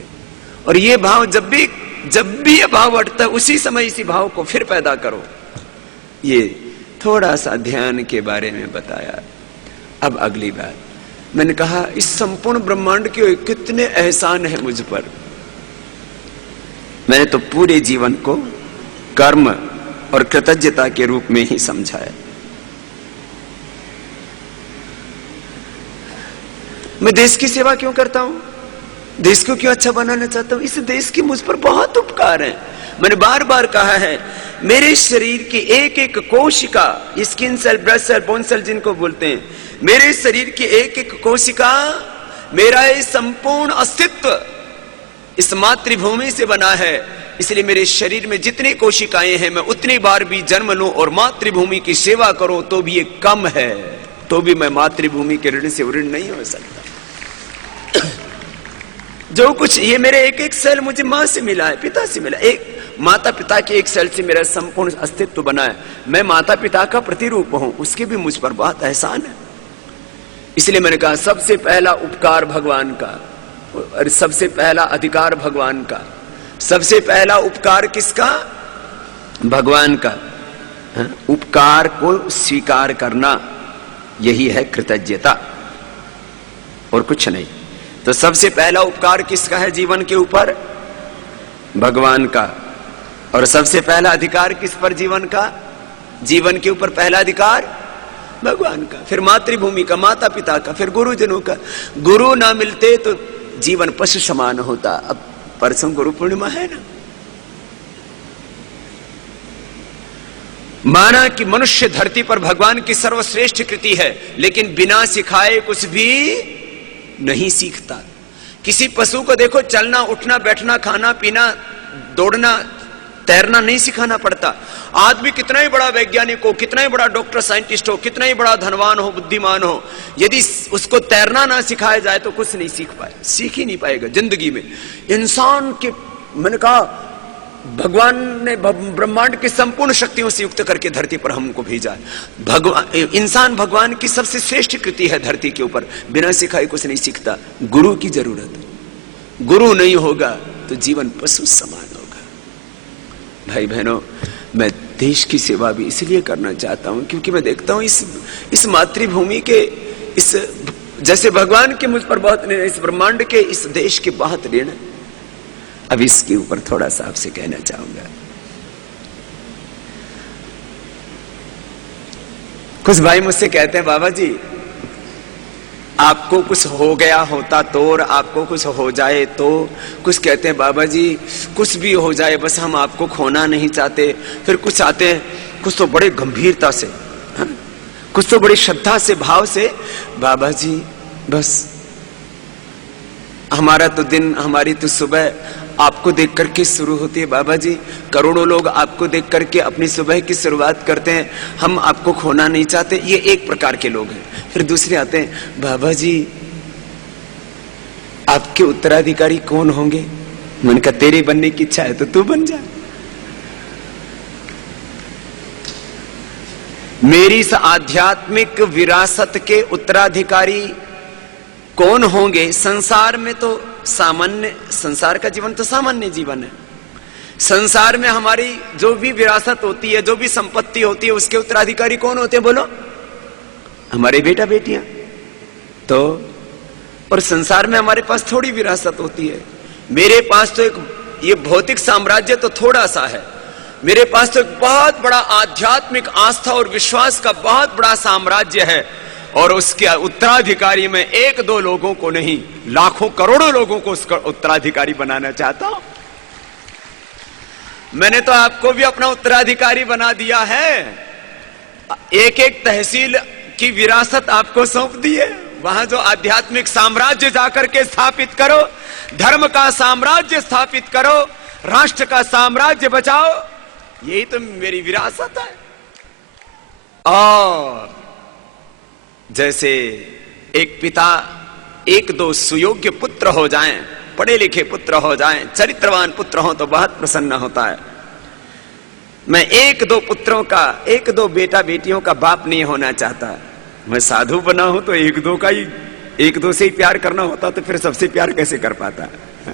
और ये भाव जब भी ये भाव हटता है, उसी समय इसी भाव को फिर पैदा करो। ये थोड़ा सा ध्यान के बारे में बताया। अब अगली बात, मैंने कहा इस संपूर्ण ब्रह्मांड के कितने एहसान है मुझ पर। मैंने तो पूरे जीवन को कर्म और कृतज्ञता के रूप में ही समझा है। मैं देश की सेवा क्यों करता हूं? देश को क्यों अच्छा बनाना चाहता हूं? इस देश की मुझ पर बहुत उपकार है। मैंने बार बार कहा है, मेरे शरीर की एक एक कोशिका, skin cell, blood cell, bone cell जिनको बोलते हैं, मेरे शरीर की एक एक कोशिका मेरा ये संपूर्ण अस्तित्व इस मातृभूमि से बना है। इसलिए मेरे शरीर में जितनी कोशिकाएं हैं, मैं उतनी बार भी जन्म लूं और मातृभूमि की सेवा करूं तो भी ये कम है, तो भी मैं मातृभूमि के ऋण से ऋण नहीं हो सकता। जो कुछ ये मेरे एक एक सेल मुझे मां से मिला है, पिता से मिला। एक माता पिता के एक सेल से मेरा संपूर्ण अस्तित्व बना है। मैं माता पिता का प्रतिरूप हूं, उसके भी मुझ पर बहुत एहसान है। इसलिए मैंने कहा सबसे पहला उपकार भगवान का, और सबसे पहला अधिकार भगवान का। सबसे पहला उपकार किसका? भगवान का। उपकार को स्वीकार करना, यही है कृतज्ञता, और कुछ नहीं। तो सबसे पहला उपकार किसका है जीवन के ऊपर? भगवान का। और सबसे पहला अधिकार किस पर जीवन का? जीवन के ऊपर पहला अधिकार भगवान का, फिर मातृभूमि का, माता पिता का, फिर गुरुजनों का। गुरु ना मिलते तो जीवन पशु समान होता। अब परसों गुरु पूर्णिमा है ना। माना कि मनुष्य धरती पर भगवान की सर्वश्रेष्ठ कृति है, लेकिन बिना सिखाए कुछ भी नहीं सीखता। किसी पशु को देखो, चलना, उठना, बैठना, खाना पीना, दौड़ना, तैरना नहीं सिखाना पड़ता। आदमी कितना ही बड़ा वैज्ञानिक हो, कितना ही बड़ा डॉक्टर साइंटिस्ट हो, कितना ही बड़ा धनवान हो, बुद्धिमान हो, यदि उसको तैरना ना सिखाया जाए तो कुछ नहीं सीख ही नहीं पाएगा जिंदगी में। इंसान के, मैंने कहा भगवान ने ब्रह्मांड की संपूर्ण शक्तियों से युक्त करके धरती पर हमको भेजा है। इंसान भगवान की सबसे श्रेष्ठ कृति है धरती के ऊपर। बिना सिखाए कुछ नहीं सीखता। गुरु की जरूरत है। गुरु नहीं होगा तो जीवन पशु समान होगा। भाई बहनों, मैं देश की सेवा भी इसलिए करना चाहता हूं क्योंकि मैं देखता हूं इस मातृभूमि के, इस जैसे भगवान के मुझ पर बहुत ऋण, इस ब्रह्मांड के, इस देश के बहुत ऋण। अब इसके ऊपर थोड़ा सा आपसे कहना चाहूंगा। कुछ भाई मुझसे कहते हैं, बाबा जी आपको कुछ हो गया होता तो, और आपको कुछ हो जाए तो। कुछ कहते हैं बाबा जी कुछ भी हो जाए, बस हम आपको खोना नहीं चाहते। फिर कुछ आते हैं, कुछ तो बड़े गंभीरता से, कुछ तो बड़ी श्रद्धा से, भाव से, बाबा जी बस हमारा तो दिन, हमारी तो सुबह आपको देख करके शुरू होती है बाबा जी। करोड़ों लोग आपको देख करके अपनी सुबह की शुरुआत करते हैं। हम आपको खोना नहीं चाहते। ये एक प्रकार के लोग हैं। फिर दूसरे आते हैं, बाबा जी आपके उत्तराधिकारी कौन होंगे? मैंने कहा तेरे बनने की इच्छा है तो तू बन जा। मेरी इस आध्यात्मिक विरासत के उत्तराधिकारी कौन होंगे? संसार में तो सामान्य, संसार का जीवन तो सामान्य जीवन है। संसार में हमारी जो भी विरासत होती है, जो भी संपत्ति होती है, उसके उत्तराधिकारी कौन होते हैं बोलो? हमारे बेटा बेटियां। तो और संसार में हमारे पास थोड़ी विरासत होती है। मेरे पास तो एक ये भौतिक साम्राज्य तो थोड़ा सा है, मेरे पास तो एक बहुत बड़ा आध्यात्मिक आस्था और विश्वास का बहुत बड़ा साम्राज्य है। और उसके उत्तराधिकारी में एक दो लोगों को नहीं, लाखों करोड़ों लोगों को उसका उत्तराधिकारी बनाना चाहता हूं। मैंने तो आपको भी अपना उत्तराधिकारी बना दिया है। एक एक तहसील की विरासत आपको सौंप दी है। वहां जो आध्यात्मिक साम्राज्य जाकर के स्थापित करो, धर्म का साम्राज्य स्थापित करो, राष्ट्र का साम्राज्य बचाओ, यही तो मेरी विरासत है। और जैसे एक पिता एक दो सुयोग्य पुत्र हो जाएं, पढ़े लिखे पुत्र हो जाएं, चरित्रवान पुत्र हो तो बहुत प्रसन्न होता है। मैं एक दो पुत्रों का, एक दो बेटा बेटियों का बाप नहीं होना चाहता। मैं साधु बना हूं तो एक दो का ही, एक दो से ही प्यार करना होता तो फिर सबसे प्यार कैसे कर पाता है?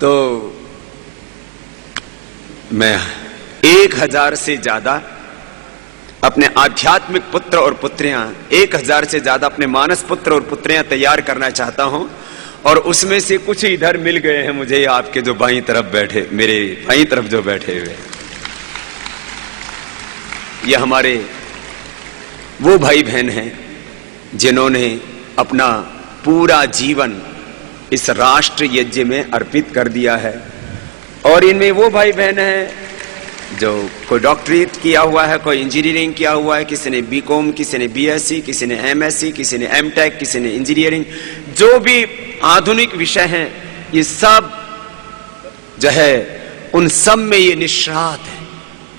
तो मैं 1000 से ज्यादा अपने आध्यात्मिक पुत्र और पुत्रियां, 1000 से ज्यादा अपने मानस पुत्र और पुत्रियां तैयार करना चाहता हूं। और उसमें से कुछ इधर मिल गए हैं मुझे, आपके जो बाईं तरफ बैठे, मेरे बाईं तरफ जो बैठे हुए, ये हमारे वो भाई बहन हैं जिन्होंने अपना पूरा जीवन इस राष्ट्र यज्ञ में अर्पित कर दिया है। और इनमें वो भाई बहन हैं जो कोई डॉक्टरेट किया हुआ है, कोई इंजीनियरिंग किया हुआ है, किसी ने बीकॉम, किसी ने बीएससी, किसी ने एमएससी, किसी ने एमटेक, किसी ने इंजीनियरिंग। जो भी आधुनिक विषय हैं, ये सब जो है उन सब में ये निष्णात है।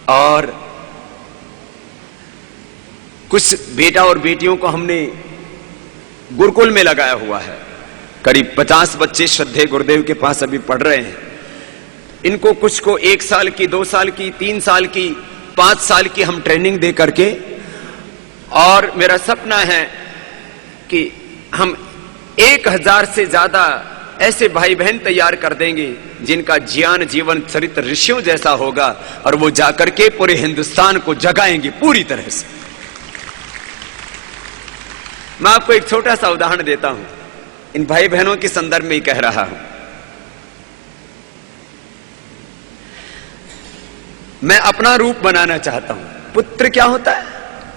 और कुछ बेटा और बेटियों को हमने गुरुकुल में लगाया हुआ है। करीब 50 बच्चे श्रद्धेय गुरुदेव के पास अभी पढ़ रहे हैं। इनको कुछ को 1 साल की, 2 साल की, 3 साल की, 5 साल की हम ट्रेनिंग दे करके, और मेरा सपना है कि हम 1000 से ज्यादा ऐसे भाई बहन तैयार कर देंगे जिनका ज्ञान जीवन चरित्र ऋषियों जैसा होगा, और वो जाकर के पूरे हिंदुस्तान को जगाएंगे पूरी तरह से। मैं आपको एक छोटा सा उदाहरण देता हूं, इन भाई बहनों के संदर्भ में ही कह रहा हूं। मैं अपना रूप बनाना चाहता हूं। पुत्र क्या होता है?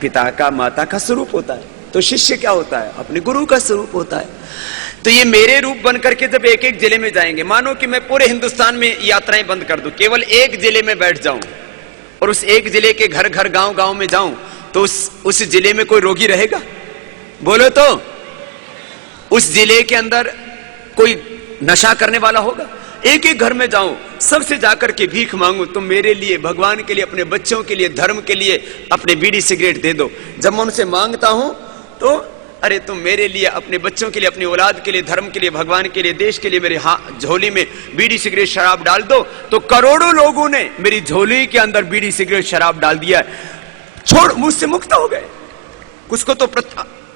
पिता का, माता का स्वरूप होता है। तो शिष्य क्या होता है? अपने गुरु का स्वरूप होता है। तो ये मेरे रूप बनकर के जब एक एक जिले में जाएंगे, मानो कि मैं पूरे हिंदुस्तान में यात्राएं बंद कर दूं, केवल एक जिले में बैठ जाऊं और उस एक जिले के घर घर, गांव गांव में जाऊं, तो उस जिले में कोई रोगी रहेगा? बोलो तो। उस जिले के अंदर कोई नशा करने वाला होगा? एक एक घर में जाऊं, सबसे जाकर के भीख मांगू, तुम मेरे लिए, भगवान के लिए, अपने बच्चों के लिए, धर्म के लिए अपने बीड़ी सिगरेट दे दो। जब मैं उनसे मांगता हूं तो अरे तुम मेरे लिए, अपने बच्चों के लिए, अपनी औलाद के लिए, धर्म के लिए, भगवान के लिए, देश के लिए मेरे झोली में बीड़ी सिगरेट शराब डाल दो। तो करोड़ों लोगों ने मेरी झोली के अंदर बीड़ी सिगरेट शराब डाल दिया, छोड़, मुझसे मुक्त हो गए। कुछ को तो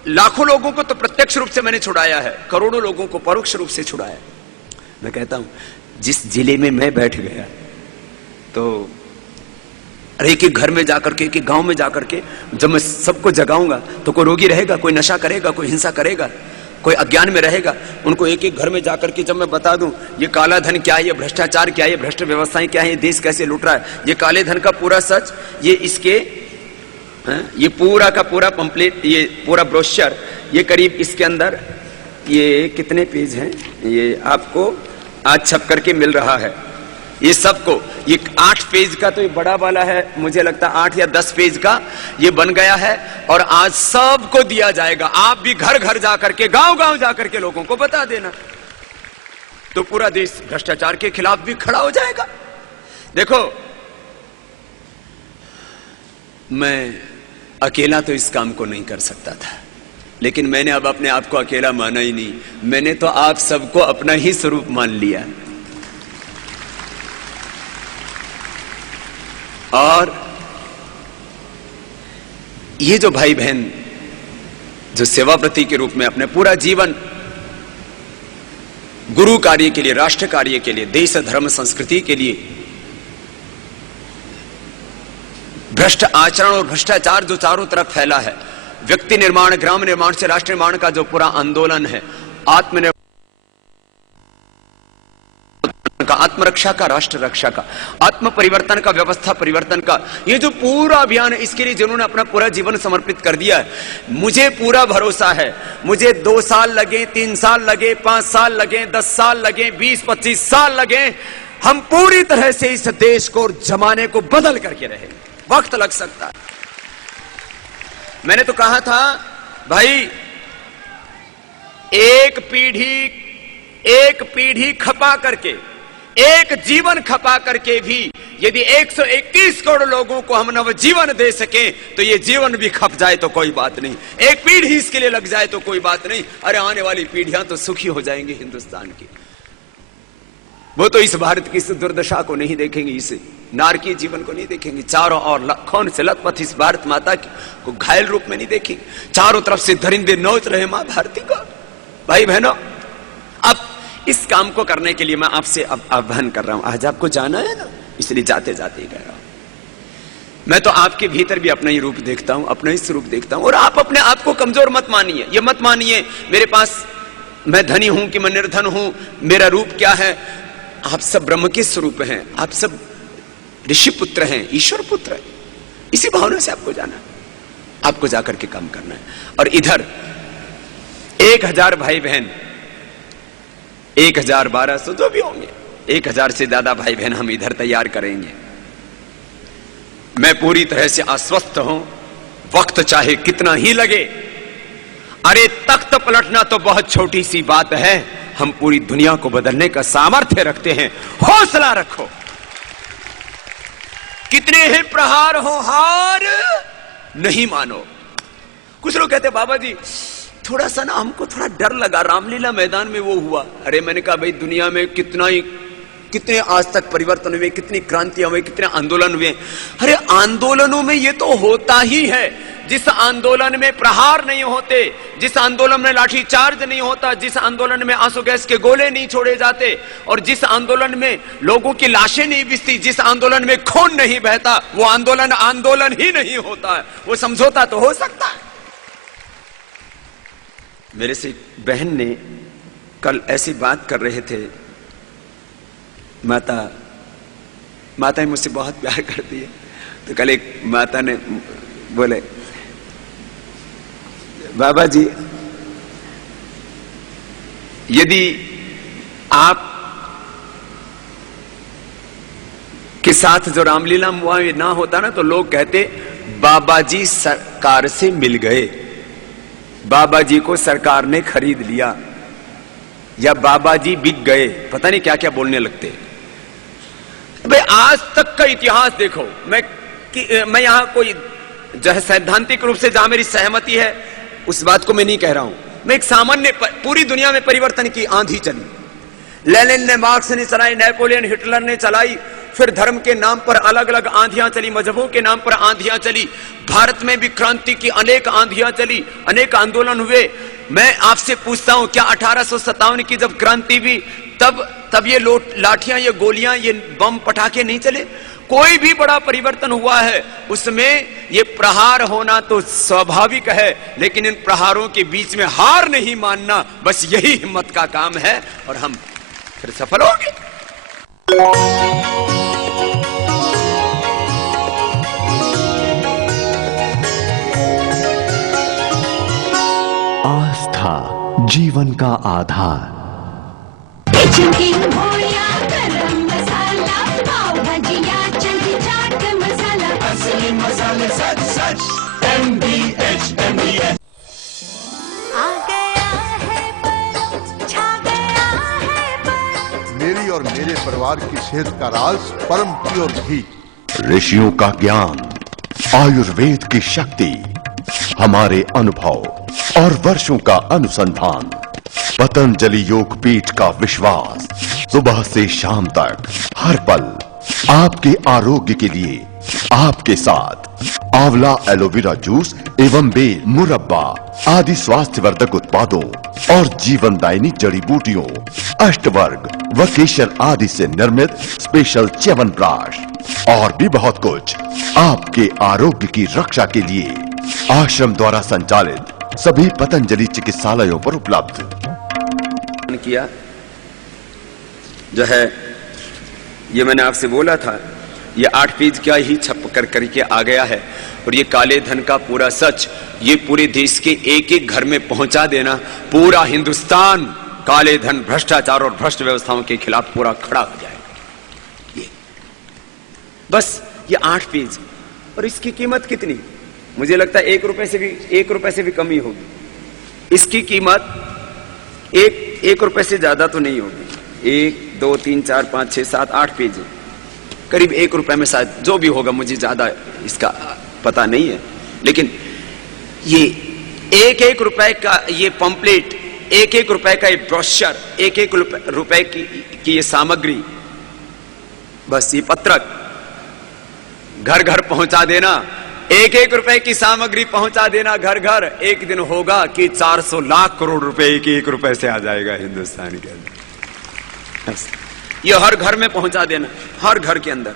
लाखों लोगों को तो प्रत्यक्ष रूप से मैंने छुड़ाया है, करोड़ों लोगों को परोक्ष रूप से छुड़ाया। मैं कहता हूं जिस जिले में मैं बैठ गया, तो एक एक घर में जाकर के, एक एक गांव में जाकर के जब मैं सबको जगाऊंगा तो कोई रोगी रहेगा, कोई नशा करेगा, कोई हिंसा करेगा, कोई अज्ञान में रहेगा। उनको एक एक घर में जाकर के जब मैं बता दूं ये काला धन क्या है, ये भ्रष्टाचार क्या है, ये भ्रष्ट व्यवस्थाएं क्या है, ये देश कैसे लूट रहा है, ये काले धन का पूरा सच, ये इसके ये पूरा का पूरा पंपलेट, ये पूरा ब्रोशर, ये करीब इसके अंदर ये कितने पेज हैं, ये आपको आज छप करके मिल रहा है, ये सबको, ये 8 पेज का तो ये बड़ा वाला है, मुझे लगता है 8 या 10 पेज का ये बन गया है और आज सबको दिया जाएगा। आप भी घर घर जाकर के, गांव गांव जाकर के लोगों को बता देना, तो पूरा देश भ्रष्टाचार के खिलाफ भी खड़ा हो जाएगा। देखो, मैं अकेला तो इस काम को नहीं कर सकता था, लेकिन मैंने अब अपने आप को अकेला माना ही नहीं, मैंने तो आप सबको अपना ही स्वरूप मान लिया। और ये जो भाई बहन जो सेवाव्रती के रूप में अपने पूरा जीवन गुरु कार्य के लिए, राष्ट्र कार्य के लिए, देश धर्म संस्कृति के लिए, भ्रष्ट आचरण और भ्रष्टाचार जो चारों तरफ फैला है, व्यक्ति निर्माण, ग्राम निर्माण से राष्ट्र निर्माण का जो पूरा आंदोलन है, आत्मनिर्भर का, आत्मरक्षा का, राष्ट्र रक्षा का, आत्म परिवर्तन का, व्यवस्था परिवर्तन का, ये जो पूरा अभियान है, इसके लिए जिन्होंने अपना पूरा जीवन समर्पित कर दिया है, मुझे पूरा भरोसा है, मुझे 2 साल लगे, 3 साल लगे, 5 साल लगे, 10 साल लगे, 20-25 साल लगे, हम पूरी तरह से इस देश को और जमाने को बदल करके रहेंगे। वक्त लग सकता है। मैंने तो कहा था भाई, एक पीढ़ी खपा करके, एक जीवन खपा करके भी यदि 121 करोड़ लोगों को हम नवजीवन दे सके तो ये जीवन भी खप जाए तो कोई बात नहीं, एक पीढ़ी इसके लिए लग जाए तो कोई बात नहीं। अरे आने वाली पीढ़ियां तो सुखी हो जाएंगी हिंदुस्तान की, वो तो इस भारत की इस दुर्दशा को नहीं देखेंगे, इस नारकीय जीवन को नहीं देखेंगे, चारों ओर लखों से लथपथ इस भारत माता को घायल रूप में नहीं देखेंगे, चारों तरफ से दरिंदे नोच रहे मां भारती को। भाई बहनों, अब इस काम को करने के लिए मैं आपसे अब आह्वान कर रहा हूं। आज आपको जाना है ना, इसलिए जाते जाते ही कह रहा हूं। मैं तो आपके भीतर भी अपना ही रूप देखता हूं, अपना ही स्वरूप देखता हूं, और आप अपने आप को कमजोर मत मानिए। ये मत मानिए मेरे पास मैं धनी हूं कि मैं निर्धन हूं, मेरा रूप क्या है। आप सब ब्रह्म के स्वरूप हैं, आप सब ऋषि पुत्र हैं, ईश्वर पुत्र हैं। इसी भावना से आपको जाना है, आपको जाकर के काम करना है। और इधर 1000 भाई बहन, 1000-1200 जो भी होंगे, 1000 से ज्यादा भाई बहन हम इधर तैयार करेंगे। मैं पूरी तरह से आश्वस्त हूं, वक्त चाहे कितना ही लगे। अरे तख्त पलटना तो बहुत छोटी सी बात है, हम पूरी दुनिया को बदलने का सामर्थ्य रखते हैं। हौसला रखो। कितने हैं प्रहार हो, हार नहीं मानो। कुछ लोग कहते बाबा जी थोड़ा सा ना हमको थोड़ा डर लगा, रामलीला मैदान में वो हुआ। अरे मैंने कहा भाई दुनिया में कितने आज तक परिवर्तन हुए, कितनी क्रांतियां हुई, कितने आंदोलन हुए। अरे आंदोलनों में ये तो होता ही है। जिस आंदोलन में प्रहार नहीं होते, जिस आंदोलन में लाठी चार्ज नहीं होता, जिस आंदोलन में आंसू गैस के गोले नहीं छोड़े जाते, और जिस आंदोलन में लोगों की लाशें नहीं बिसती, जिस आंदोलन में खून नहीं बहता, वो आंदोलन ही नहीं होता है। वो समझौता तो हो सकता है। मेरे से एक बहन ने कल ऐसी बात कर रहे थे, माता मुझसे बहुत प्यार करती है। तो कल एक माता ने बोले बाबा जी यदि आप के साथ जो रामलीला हुआ ना होता ना, तो लोग कहते बाबा जी सरकार से मिल गए, बाबा जी को सरकार ने खरीद लिया, या बाबा जी बिक गए, पता नहीं क्या क्या बोलने लगते। भाई आज तक का इतिहास देखो। मैं यहां कोई जो है सैद्धांतिक रूप से जहां मेरी सहमति है उस बात को मैं नहीं कह रहा हूं। मैं एक सामान्य, पूरी दुनिया में परिवर्तन की आंधी चली, लेनिन ने, मार्क्स ने चलाई, नेपोलियन हिटलर ने चलाई, फिर धर्म के नाम पर अलग अलग आंधियां चली, मजहबों के नाम पर आंधियां चली, भारत में भी क्रांति की अनेक आंधियां चली, अनेक आंदोलन हुए। मैं आपसे पूछता हूं, क्या 1857 की जब क्रांति हुई तब ये लाठियां, ये गोलियां, ये बम पटाखे नहीं चले? कोई भी बड़ा परिवर्तन हुआ है उसमें ये प्रहार होना तो स्वाभाविक है, लेकिन इन प्रहारों के बीच में हार नहीं मानना, बस यही हिम्मत का काम है और हम फिर सफल होंगे। आस्था जीवन का आधार। किचन किंग, गरम मसाला MDH आ गया है पल, छा गया है पल। मेरी और मेरे परिवार की सेहत का राज परम प्योर घी। ऋषियों का ज्ञान, आयुर्वेद की शक्ति, हमारे अनुभव और वर्षों का अनुसंधान, पतंजलि योग पीठ का विश्वास, सुबह से शाम तक हर पल आपके आरोग्य के लिए आपके साथ। आंवला एलोवेरा जूस एवं बेल मुरब्बा आदि स्वास्थ्यवर्धक उत्पादों और जीवनदायिनी जड़ी बूटियों, अष्टवर्ग व केशर आदि से निर्मित स्पेशल च्यवनप्राश और भी बहुत कुछ आपके आरोग्य की रक्षा के लिए आश्रम द्वारा संचालित सभी पतंजलि चिकित्सालयों पर उपलब्ध। किया जो है ये मैंने आपसे बोला था, ये 8 पेज क्या ही छप कर करके आ गया है। और ये काले धन का पूरा सच ये पूरे देश के एक एक घर में पहुंचा देना, पूरा हिंदुस्तान काले धन, भ्रष्टाचार और भ्रष्ट व्यवस्थाओं के खिलाफ पूरा खड़ा हो जाएगा। ये बस ये 8 पेज। और इसकी कीमत कितनी? मुझे लगता है 1 रुपए से भी कम ही होगी। इसकी कीमत 1 रुपए से ज्यादा तो नहीं होगी। 1, 2, 3, 4, 5, 6, 7, 8 पेज है, करीब 1 रुपए में शायद जो भी होगा, मुझे ज्यादा इसका पता नहीं है। लेकिन ये 1 रुपए का ये पंपलेट, 1 रुपए का ये ब्रोशर, 1 रुपए की ये सामग्री, बस ये पत्रक घर घर पहुंचा देना, 1 रुपए की सामग्री पहुंचा देना घर घर। एक दिन होगा कि 400 लाख करोड़ रुपए 1 रुपए से आ जाएगा हिंदुस्तान के अंदर। ये हर घर में पहुंचा देना, हर घर के अंदर।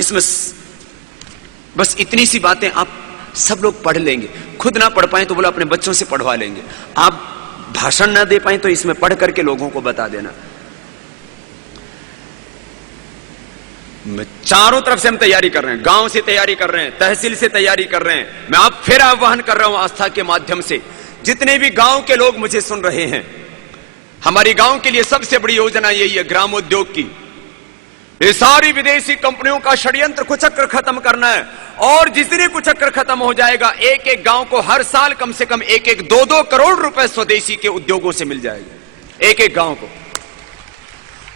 इसमें बस इतनी सी बातें आप सब लोग पढ़ लेंगे। खुद ना पढ़ पाए तो बोला अपने बच्चों से पढ़वा लेंगे। आप भाषण ना दे पाए तो इसमें पढ़ करके लोगों को बता देना। चारों तरफ से हम तैयारी कर रहे हैं, गांव से तैयारी कर रहे हैं, तहसील से तैयारी कर रहे हैं। मैं अब फिर आह्वान कर रहा हूं आस्था के माध्यम से, जितने भी गांव के लोग मुझे सुन रहे हैं, हमारी गांव के लिए सबसे बड़ी योजना यही है ग्रामोद्योग की। ये सारी विदेशी कंपनियों का षड्यंत्र कुचक्र खत्म करना है। और जितने कुचक्र खत्म हो जाएगा, एक एक गांव को हर साल कम से कम 1-2 करोड़ रुपए स्वदेशी के उद्योगों से मिल जाएगा। एक एक गांव को।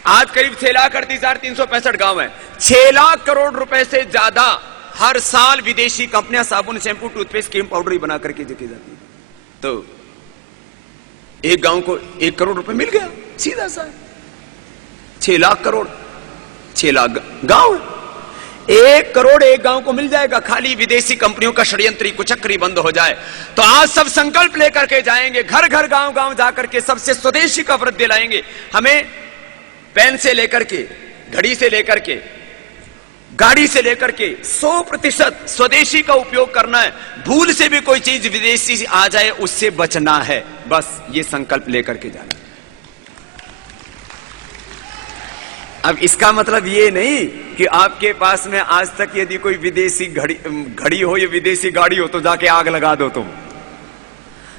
आज करीब 6,38,365 गांव है। 6 लाख करोड़ रुपए से ज्यादा हर साल विदेशी कंपनियां साबुन, शैंपू, टूथपेस्ट, क्रीम पाउडर ही बना करके देती जाती है। तो एक गांव को 1 करोड़ रुपए मिल गया, सीधा सा। 6 लाख करोड़, 6 लाख गांव, 1 करोड़ एक गांव को मिल जाएगा। खाली विदेशी कंपनियों का षड्यंत्री कुचक्री बंद हो जाए तो आज सब संकल्प लेकर के जाएंगे, घर घर गांव गांव जाकर के सबसे स्वदेशी का व्रत दिलाएंगे। हमें पेन से लेकर के, घड़ी से लेकर के, गाड़ी से लेकर के 100% स्वदेशी का उपयोग करना है। भूल से भी कोई चीज विदेशी आ जाए उससे बचना है। बस ये संकल्प लेकर के जाना। अब इसका मतलब ये नहीं कि आपके पास में आज तक यदि कोई विदेशी घड़ी हो या विदेशी गाड़ी हो तो जाके आग लगा दो तुम।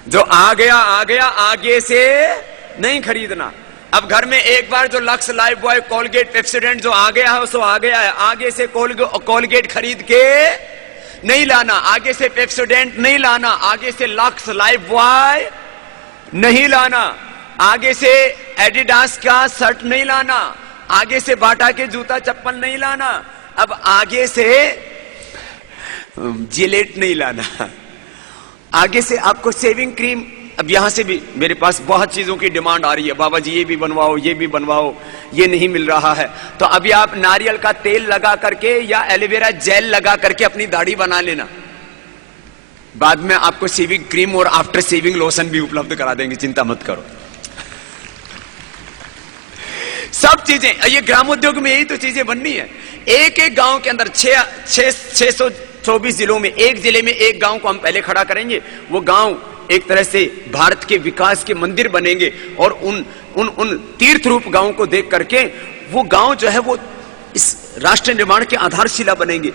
जो आ गया आगे से नहीं खरीदना। अब घर में एक बार जो lux, life boy, Colgate, Pepsodent जो आ गया है सो आ गया है। आगे से कोलगेट खरीद के नहीं लाना, आगे से पेप्सोडेंट नहीं लाना, आगे से लक्स, लाइफ बॉय नहीं लाना, आगे से एडिडास का शर्ट नहीं लाना, आगे से बाटा के जूता चप्पल नहीं लाना, अब आगे से जिलेट नहीं लाना, आगे से आपको सेविंग क्रीम। अब यहां से भी मेरे पास बहुत चीजों की डिमांड आ रही है, बाबा जी ये भी बनवाओ, ये भी बनवाओ, ये नहीं मिल रहा है। तो अभी आप नारियल का तेल लगा करके या एलोवेरा जेल लगा करके अपनी दाढ़ी बना लेना। बाद में आपको शेविंग क्रीम और आफ्टर शेविंग लोशन भी उपलब्ध करा देंगे, चिंता मत करो। सब चीजें, ये ग्रामोद्योग में यही तो चीजें बननी है। एक एक गांव के अंदर 624 जिलों में एक जिले में एक गांव को हम पहले खड़ा करेंगे। वो गांव एक तरह से भारत के विकास के मंदिर बनेंगे और उन तीर्थ रूप गांवों को देख करके वो गांव जो है वो इस राष्ट्र निर्माण के आधारशिला बनेंगे।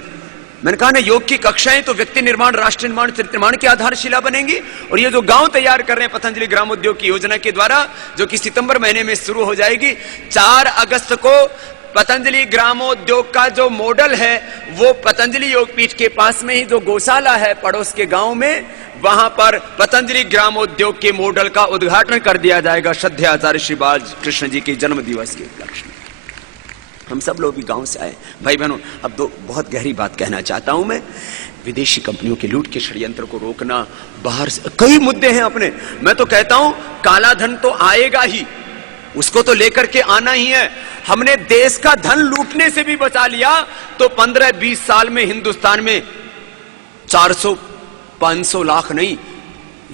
मैंने कहा ना, योग की कक्षाएं तो व्यक्ति निर्माण, राष्ट्र निर्माण, चरित्र निर्माण की आधारशिला बनेंगी। और ये जो गांव तैयार कर रहे हैं पतंजलि ग्रामोद्योग की योजना के द्वारा, जो कि सितंबर महीने में शुरू हो जाएगी, 4 अगस्त को पतंजलि ग्रामोद्योग का जो मॉडल है वो पतंजलि योगपीठ के पास में ही जो गौशाला है पड़ोस के गांव में, वहां पर पतंजलि ग्रामोद्योग के मॉडल का उद्घाटन कर दिया जाएगा श्रद्धेय आचार्य श्री बालकृष्ण जी के जन्म दिवस के उपलक्ष्य में। हम सब लोग भी गांव से आए भाई बहनों। अब तो बहुत गहरी बात कहना चाहता हूं मैं। विदेशी कंपनियों के लूट के षड्यंत्र को रोकना, बाहर से कई मुद्दे हैं अपने। मैं तो कहता हूं काला धन तो आएगा ही, उसको तो लेकर के आना ही है। हमने देश का धन लूटने से भी बचा लिया तो 15-20 साल में हिंदुस्तान में 400-500 लाख नहीं,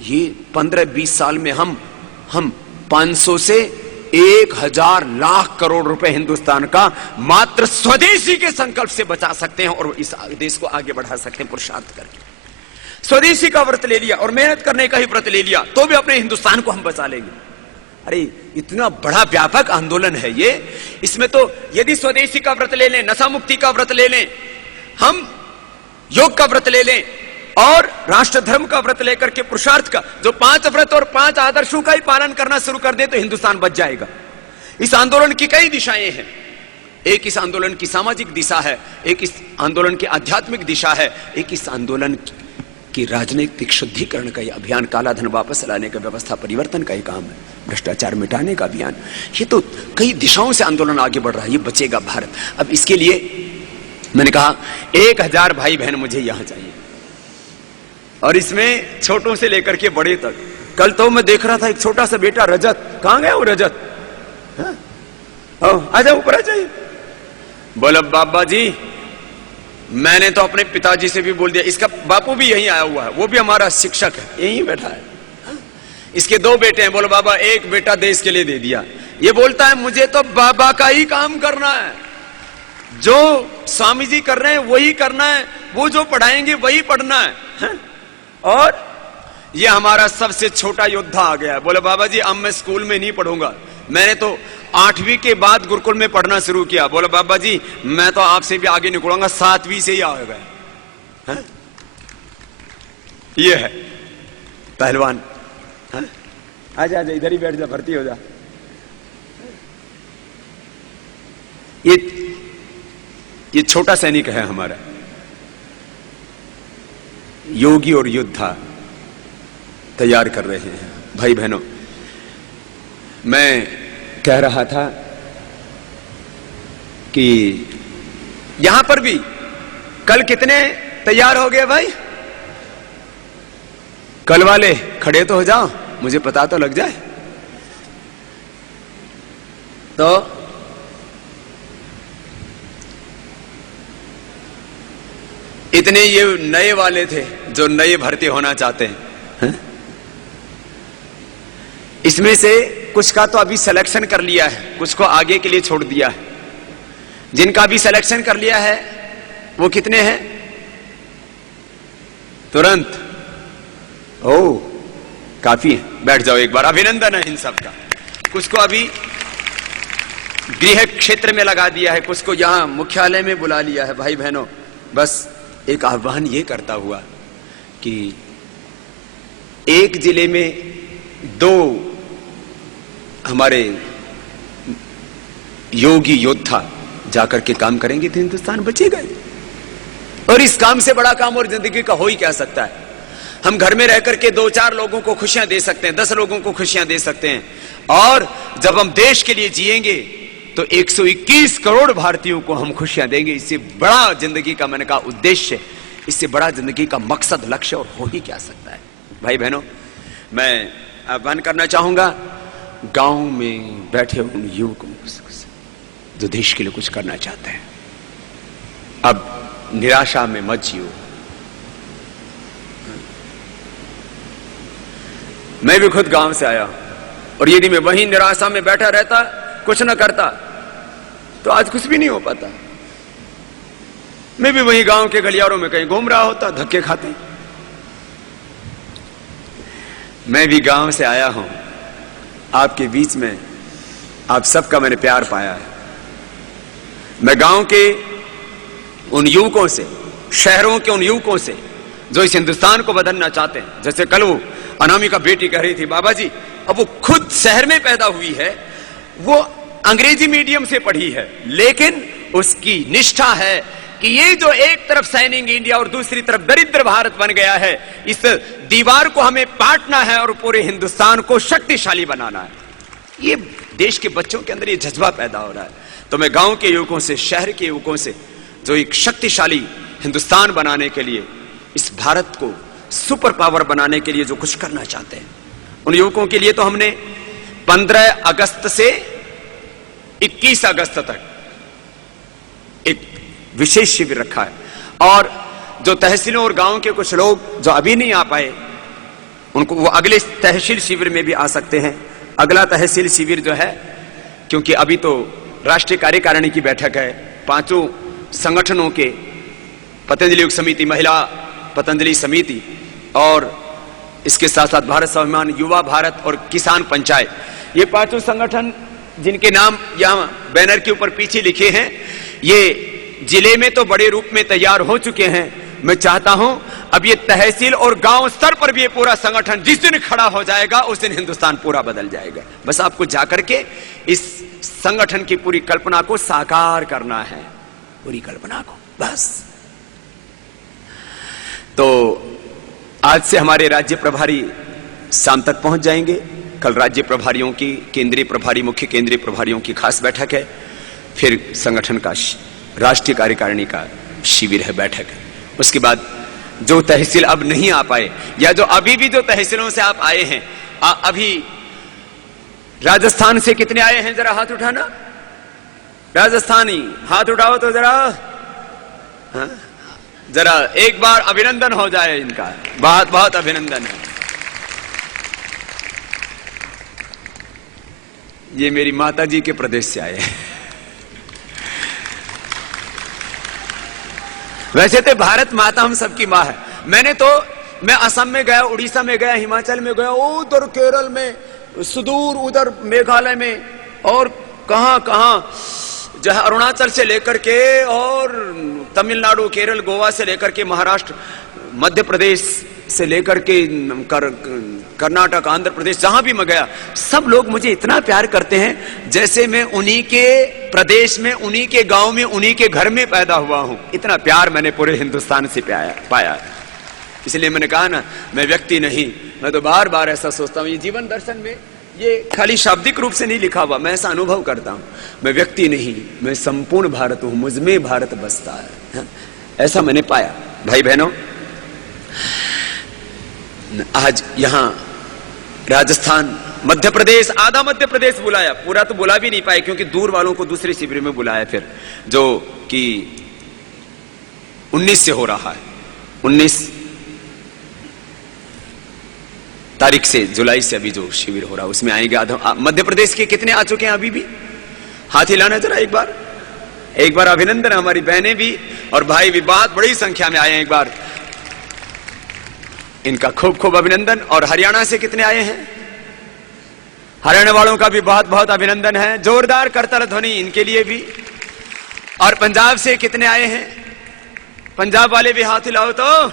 ये 15-20 साल में हम 500 से 1000 लाख करोड़ रुपए हिंदुस्तान का मात्र स्वदेशी के संकल्प से बचा सकते हैं और इस देश को आगे बढ़ा सकते हैं पुरुषार्थ करके। स्वदेशी का व्रत ले लिया और मेहनत करने का ही व्रत ले लिया तो भी अपने हिंदुस्तान को हम बचा लेंगे। अरे इतना बड़ा व्यापक आंदोलन है ये। इसमें तो यदि स्वदेशी का व्रत ले लें, नशा मुक्ति का व्रत ले लें, हम योग का व्रत ले लें और राष्ट्र धर्म का व्रत लेकर के पुरुषार्थ का जो 5 व्रत और 5 आदर्शों का ही पालन करना शुरू कर दे तो हिंदुस्तान बच जाएगा। इस आंदोलन की कई दिशाएं हैं। एक इस आंदोलन की सामाजिक दिशा है, एक इस आंदोलन की आध्यात्मिक दिशा है, एक इस आंदोलन की राजनीतिक शुद्धिकरण का यह अभियान, काला धन वापस लाने का, व्यवस्था परिवर्तन का ही काम है, भ्रष्टाचार मिटाने का अभियान। ये तो कई दिशाओं से आंदोलन आगे बढ़ रहा है। ये बचेगा भारत। अब इसके लिए मैंने कहा 1000 भाई बहन मुझे यहां चाहिए और इसमें छोटों से लेकर के बड़े तक। कल तो मैं देख रहा था एक छोटा सा बेटा रजत, कहां गया वो रजत? आजा ऊपर आ जाइए। बोला बाबा जी मैंने तो अपने पिताजी से भी बोल दिया, इसका बापू भी यहीं आया हुआ है, वो भी हमारा शिक्षक है, यहीं बैठा है। इसके 2 बेटे हैं। बोलो बाबा एक बेटा देश के लिए दे दिया। ये बोलता है मुझे तो बाबा का ही काम करना है, जो स्वामी जी कर रहे हैं वही करना है, वो जो पढ़ाएंगे वही पढ़ना है। और ये हमारा सबसे छोटा योद्धा आ गया है। बोले बाबा जी अब मैं स्कूल में नहीं पढ़ूंगा, मैंने तो 8वीं के बाद गुरुकुल में पढ़ना शुरू किया। बोले बाबा जी मैं तो आपसे भी आगे निकलूंगा, 7वीं से ही आ गए। ये है पहलवान। आजा आजा इधर ही बैठ जा, भर्ती हो जा। ये छोटा सैनिक है हमारा, योगी और योद्धा तैयार कर रहे हैं। भाई बहनों मैं कह रहा था कि यहां पर भी कल कितने तैयार हो गए भाई? कल वाले खड़े तो हो जाओ, मुझे पता तो लग जाए। तो इतने ये नए वाले थे जो नए भर्ती होना चाहते हैं। इसमें से कुछ का तो अभी सिलेक्शन कर लिया है, कुछ को आगे के लिए छोड़ दिया है। जिनका भी सिलेक्शन कर लिया है वो कितने हैं? तुरंत ओ काफी है, बैठ जाओ एक बार। अभिनंदन है इन सब का। कुछ को अभी गृह क्षेत्र में लगा दिया है, कुछ को यहां मुख्यालय में बुला लिया है। भाई बहनों बस एक आह्वान ये करता हुआ कि एक जिले में 2 हमारे योगी योद्धा जाकर के काम करेंगे तो हिंदुस्तान बचेगा। और इस काम से बड़ा काम और जिंदगी का हो ही क्या सकता है? हम घर में रह करके 2-4 लोगों को खुशियां दे सकते हैं, 10 लोगों को खुशियां दे सकते हैं। और जब हम देश के लिए जिएंगे तो 121 करोड़ भारतीयों को हम खुशियां देंगे। इससे बड़ा जिंदगी का मैंने कहा उद्देश्य, इससे बड़ा जिंदगी का मकसद, लक्ष्य और हो ही क्या सकता है? भाई बहनों मैं आह्वान करना चाहूंगा गांव में बैठे उन युवकों जो देश के लिए कुछ करना चाहते हैं, अब निराशा में मत जियो। मैं भी खुद गांव से आया और यदि मैं वहीं निराशा में बैठा रहता, कुछ न करता, तो आज कुछ भी नहीं हो पाता। मैं भी वहीं गांव के गलियारों में कहीं घूम रहा होता, धक्के खाते। मैं भी गांव से आया हूं, आपके बीच में आप सबका मैंने प्यार पाया है। मैं गांव के उन युवकों से, शहरों के उन युवकों से जो इस हिंदुस्तान को बदलना चाहते हैं। जैसे कल वो अनामिका बेटी कह रही थी, बाबा जी अब वो खुद शहर में पैदा हुई है, वो अंग्रेजी मीडियम से पढ़ी है, लेकिन उसकी निष्ठा है कि ये जो एक तरफ सैनिक इंडिया और दूसरी तरफ दरिद्र भारत बन गया है, इस दीवार को हमें पाटना है और पूरे हिंदुस्तान को शक्तिशाली बनाना है। ये देश के बच्चों के अंदर ये जज्बा पैदा हो रहा है। तो मैं गांव के युवकों से, शहर के युवकों से, जो एक शक्तिशाली हिंदुस्तान बनाने के लिए, इस भारत को सुपर पावर बनाने के लिए जो कुछ करना चाहते हैं, उन युवकों के लिए तो हमने 15 अगस्त से 21 अगस्त तक एक विशेष शिविर रखा है। और जो तहसीलों और गांव के कुछ लोग जो अभी नहीं आ पाए, उनको वो अगले तहसील शिविर में भी आ सकते हैं। अगला तहसील शिविर जो है, क्योंकि अभी तो राष्ट्रीय कार्यकारिणी की बैठक है, 5 संगठनों के, पतंजलि योग समिति, महिला पतंजलि समिति और इसके साथ साथ भारत स्वाभिमान, युवा भारत और किसान पंचायत, ये 5 संगठन जिनके नाम यहां बैनर के ऊपर पीछे लिखे हैं, ये जिले में तो बड़े रूप में तैयार हो चुके हैं। मैं चाहता हूं अब ये तहसील और गांव स्तर पर भी ये पूरा संगठन जिस दिन खड़ा हो जाएगा, उस दिन हिंदुस्तान पूरा बदल जाएगा। बस आपको जाकर के इस संगठन की पूरी कल्पना को साकार करना है, पूरी कल्पना को, बस। तो आज से हमारे राज्य प्रभारी शाम तक पहुंच जाएंगे। कल राज्य प्रभारियों की, केंद्रीय प्रभारी, मुख्य केंद्रीय प्रभारियों की खास बैठक है। फिर संगठन का राष्ट्रीय कार्यकारिणी का शिविर है, बैठक है। उसके बाद जो तहसील अब नहीं आ पाए, या जो अभी भी जो तहसीलों से आप आए हैं, अभी राजस्थान से कितने आए हैं, जरा हाथ उठाना। राजस्थानी हाथ उठाओ तो जरा, हाँ? जरा एक बार अभिनंदन हो जाए इनका, बहुत बहुत अभिनंदन है। ये मेरी माता जी के प्रदेश से आए हैं। वैसे तो भारत माता हम सबकी माँ है। मैं असम में गया, उड़ीसा में गया, हिमाचल में गया, उधर केरल में, सुदूर उधर मेघालय में, और कहां कहां जो है, अरुणाचल से लेकर के और तमिलनाडु, केरल, गोवा से लेकर के महाराष्ट्र, मध्य प्रदेश से लेकर के कर्नाटक, आंध्र प्रदेश, जहां भी मैं गया, सब लोग मुझे इतना प्यार करते हैं जैसे मैं उन्हीं के प्रदेश में, उन्हीं के गांव में, उन्हीं के घर में पैदा हुआ हूं। इतना प्यार मैंने पूरे हिंदुस्तान से पाया। इसलिए मैंने कहा ना, मैं व्यक्ति नहीं, मैं तो बार बार ऐसा सोचता हूं। ये जीवन दर्शन में ये खाली शाब्दिक रूप से नहीं लिखा हुआ, मैं ऐसा अनुभव करता हूं। मैं व्यक्ति नहीं, मैं संपूर्ण भारत हूं, मुझमें भारत बसता है। ऐसा मैंने पाया। भाई बहनों, आज यहां राजस्थान, मध्य प्रदेश, आधा मध्य प्रदेश बुलाया, पूरा तो बुला भी नहीं पाए क्योंकि दूर वालों को दूसरे शिविर में बुलाया, फिर जो कि 19 से हो रहा है, 19 तारीख से, जुलाई से अभी जो शिविर हो रहा है उसमें आएंगे। आधा मध्य प्रदेश के कितने आ चुके हैं अभी भी? हाथ हिलाना जरा एक बार अभिनंदन। हमारी बहनें भी और भाई भी बहुत बड़ी संख्या में आए हैं, एक बार इनका खूब खूब अभिनंदन। और हरियाणा से कितने आए हैं? हरियाणा वालों का भी बहुत बहुत अभिनंदन है, जोरदार करताल ध्वनि इनके लिए भी। और पंजाब से कितने आए हैं? पंजाब वाले भी हाथ हिलाओ तो।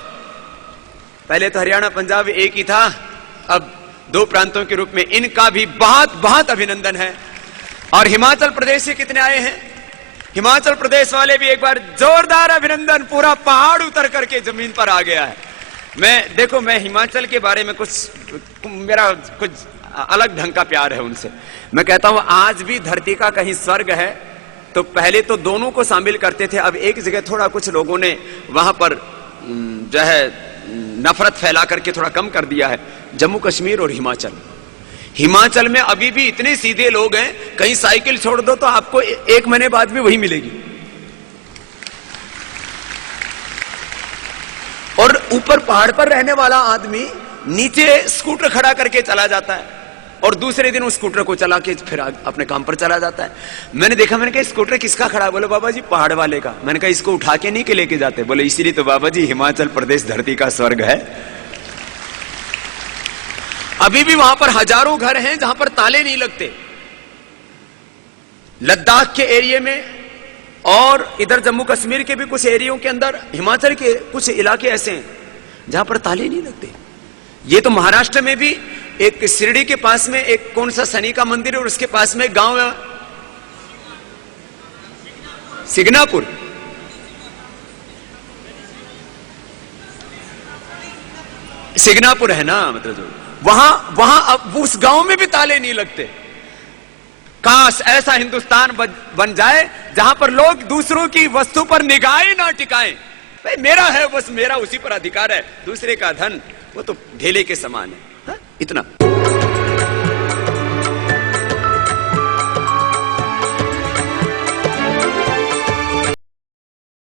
पहले तो हरियाणा पंजाब एक ही था, अब 2 प्रांतों के रूप में, इनका भी बहुत बहुत अभिनंदन है। और हिमाचल प्रदेश से कितने आए हैं? हिमाचल प्रदेश वाले भी एक बार जोरदार अभिनंदन। पूरा पहाड़ उतर करके जमीन पर आ गया है। मैं हिमाचल के बारे में मेरा कुछ अलग ढंग का प्यार है उनसे। मैं कहता हूं आज भी धरती का कहीं स्वर्ग है तो पहले तो दोनों को शामिल करते थे, अब एक जगह थोड़ा कुछ लोगों ने वहां पर जो है नफरत फैला करके थोड़ा कम कर दिया है। जम्मू कश्मीर और हिमाचल में अभी भी इतने सीधे लोग हैं, कहीं साइकिल छोड़ दो तो आपको 1 महीने बाद भी वही मिलेगी। और ऊपर पहाड़ पर रहने वाला आदमी नीचे स्कूटर खड़ा करके चला जाता है और दूसरे दिन उस स्कूटर को चला के फिर अपने काम पर चला जाता है। मैंने कहा स्कूटर किसका खड़ा? बोले बाबा जी पहाड़ वाले का। मैंने कहा इसको उठा के नहीं के लेके जाते? बोले इसीलिए तो बाबा जी हिमाचल प्रदेश धरती का स्वर्ग है। अभी भी वहां पर हजारों घर हैं जहां पर ताले नहीं लगते। लद्दाख के एरिया में और इधर जम्मू कश्मीर के भी कुछ एरियो के अंदर, हिमाचल के कुछ इलाके ऐसे हैं जहां पर ताले नहीं लगते। ये तो महाराष्ट्र में भी एक शिरडी के पास में एक कौन सा शनि का मंदिर है और उसके पास में गांव है, सिग्नापुर, सिग्नापुर है ना, मतलब जो वहां अब उस गांव में भी ताले नहीं लगते। काश ऐसा हिंदुस्तान बन जाए जहां पर लोग दूसरों की वस्तु पर निगाहें ना टिकाएं। भाई मेरा है बस मेरा, उसी पर अधिकार है, दूसरे का धन वो तो ढेले के समान है। इतना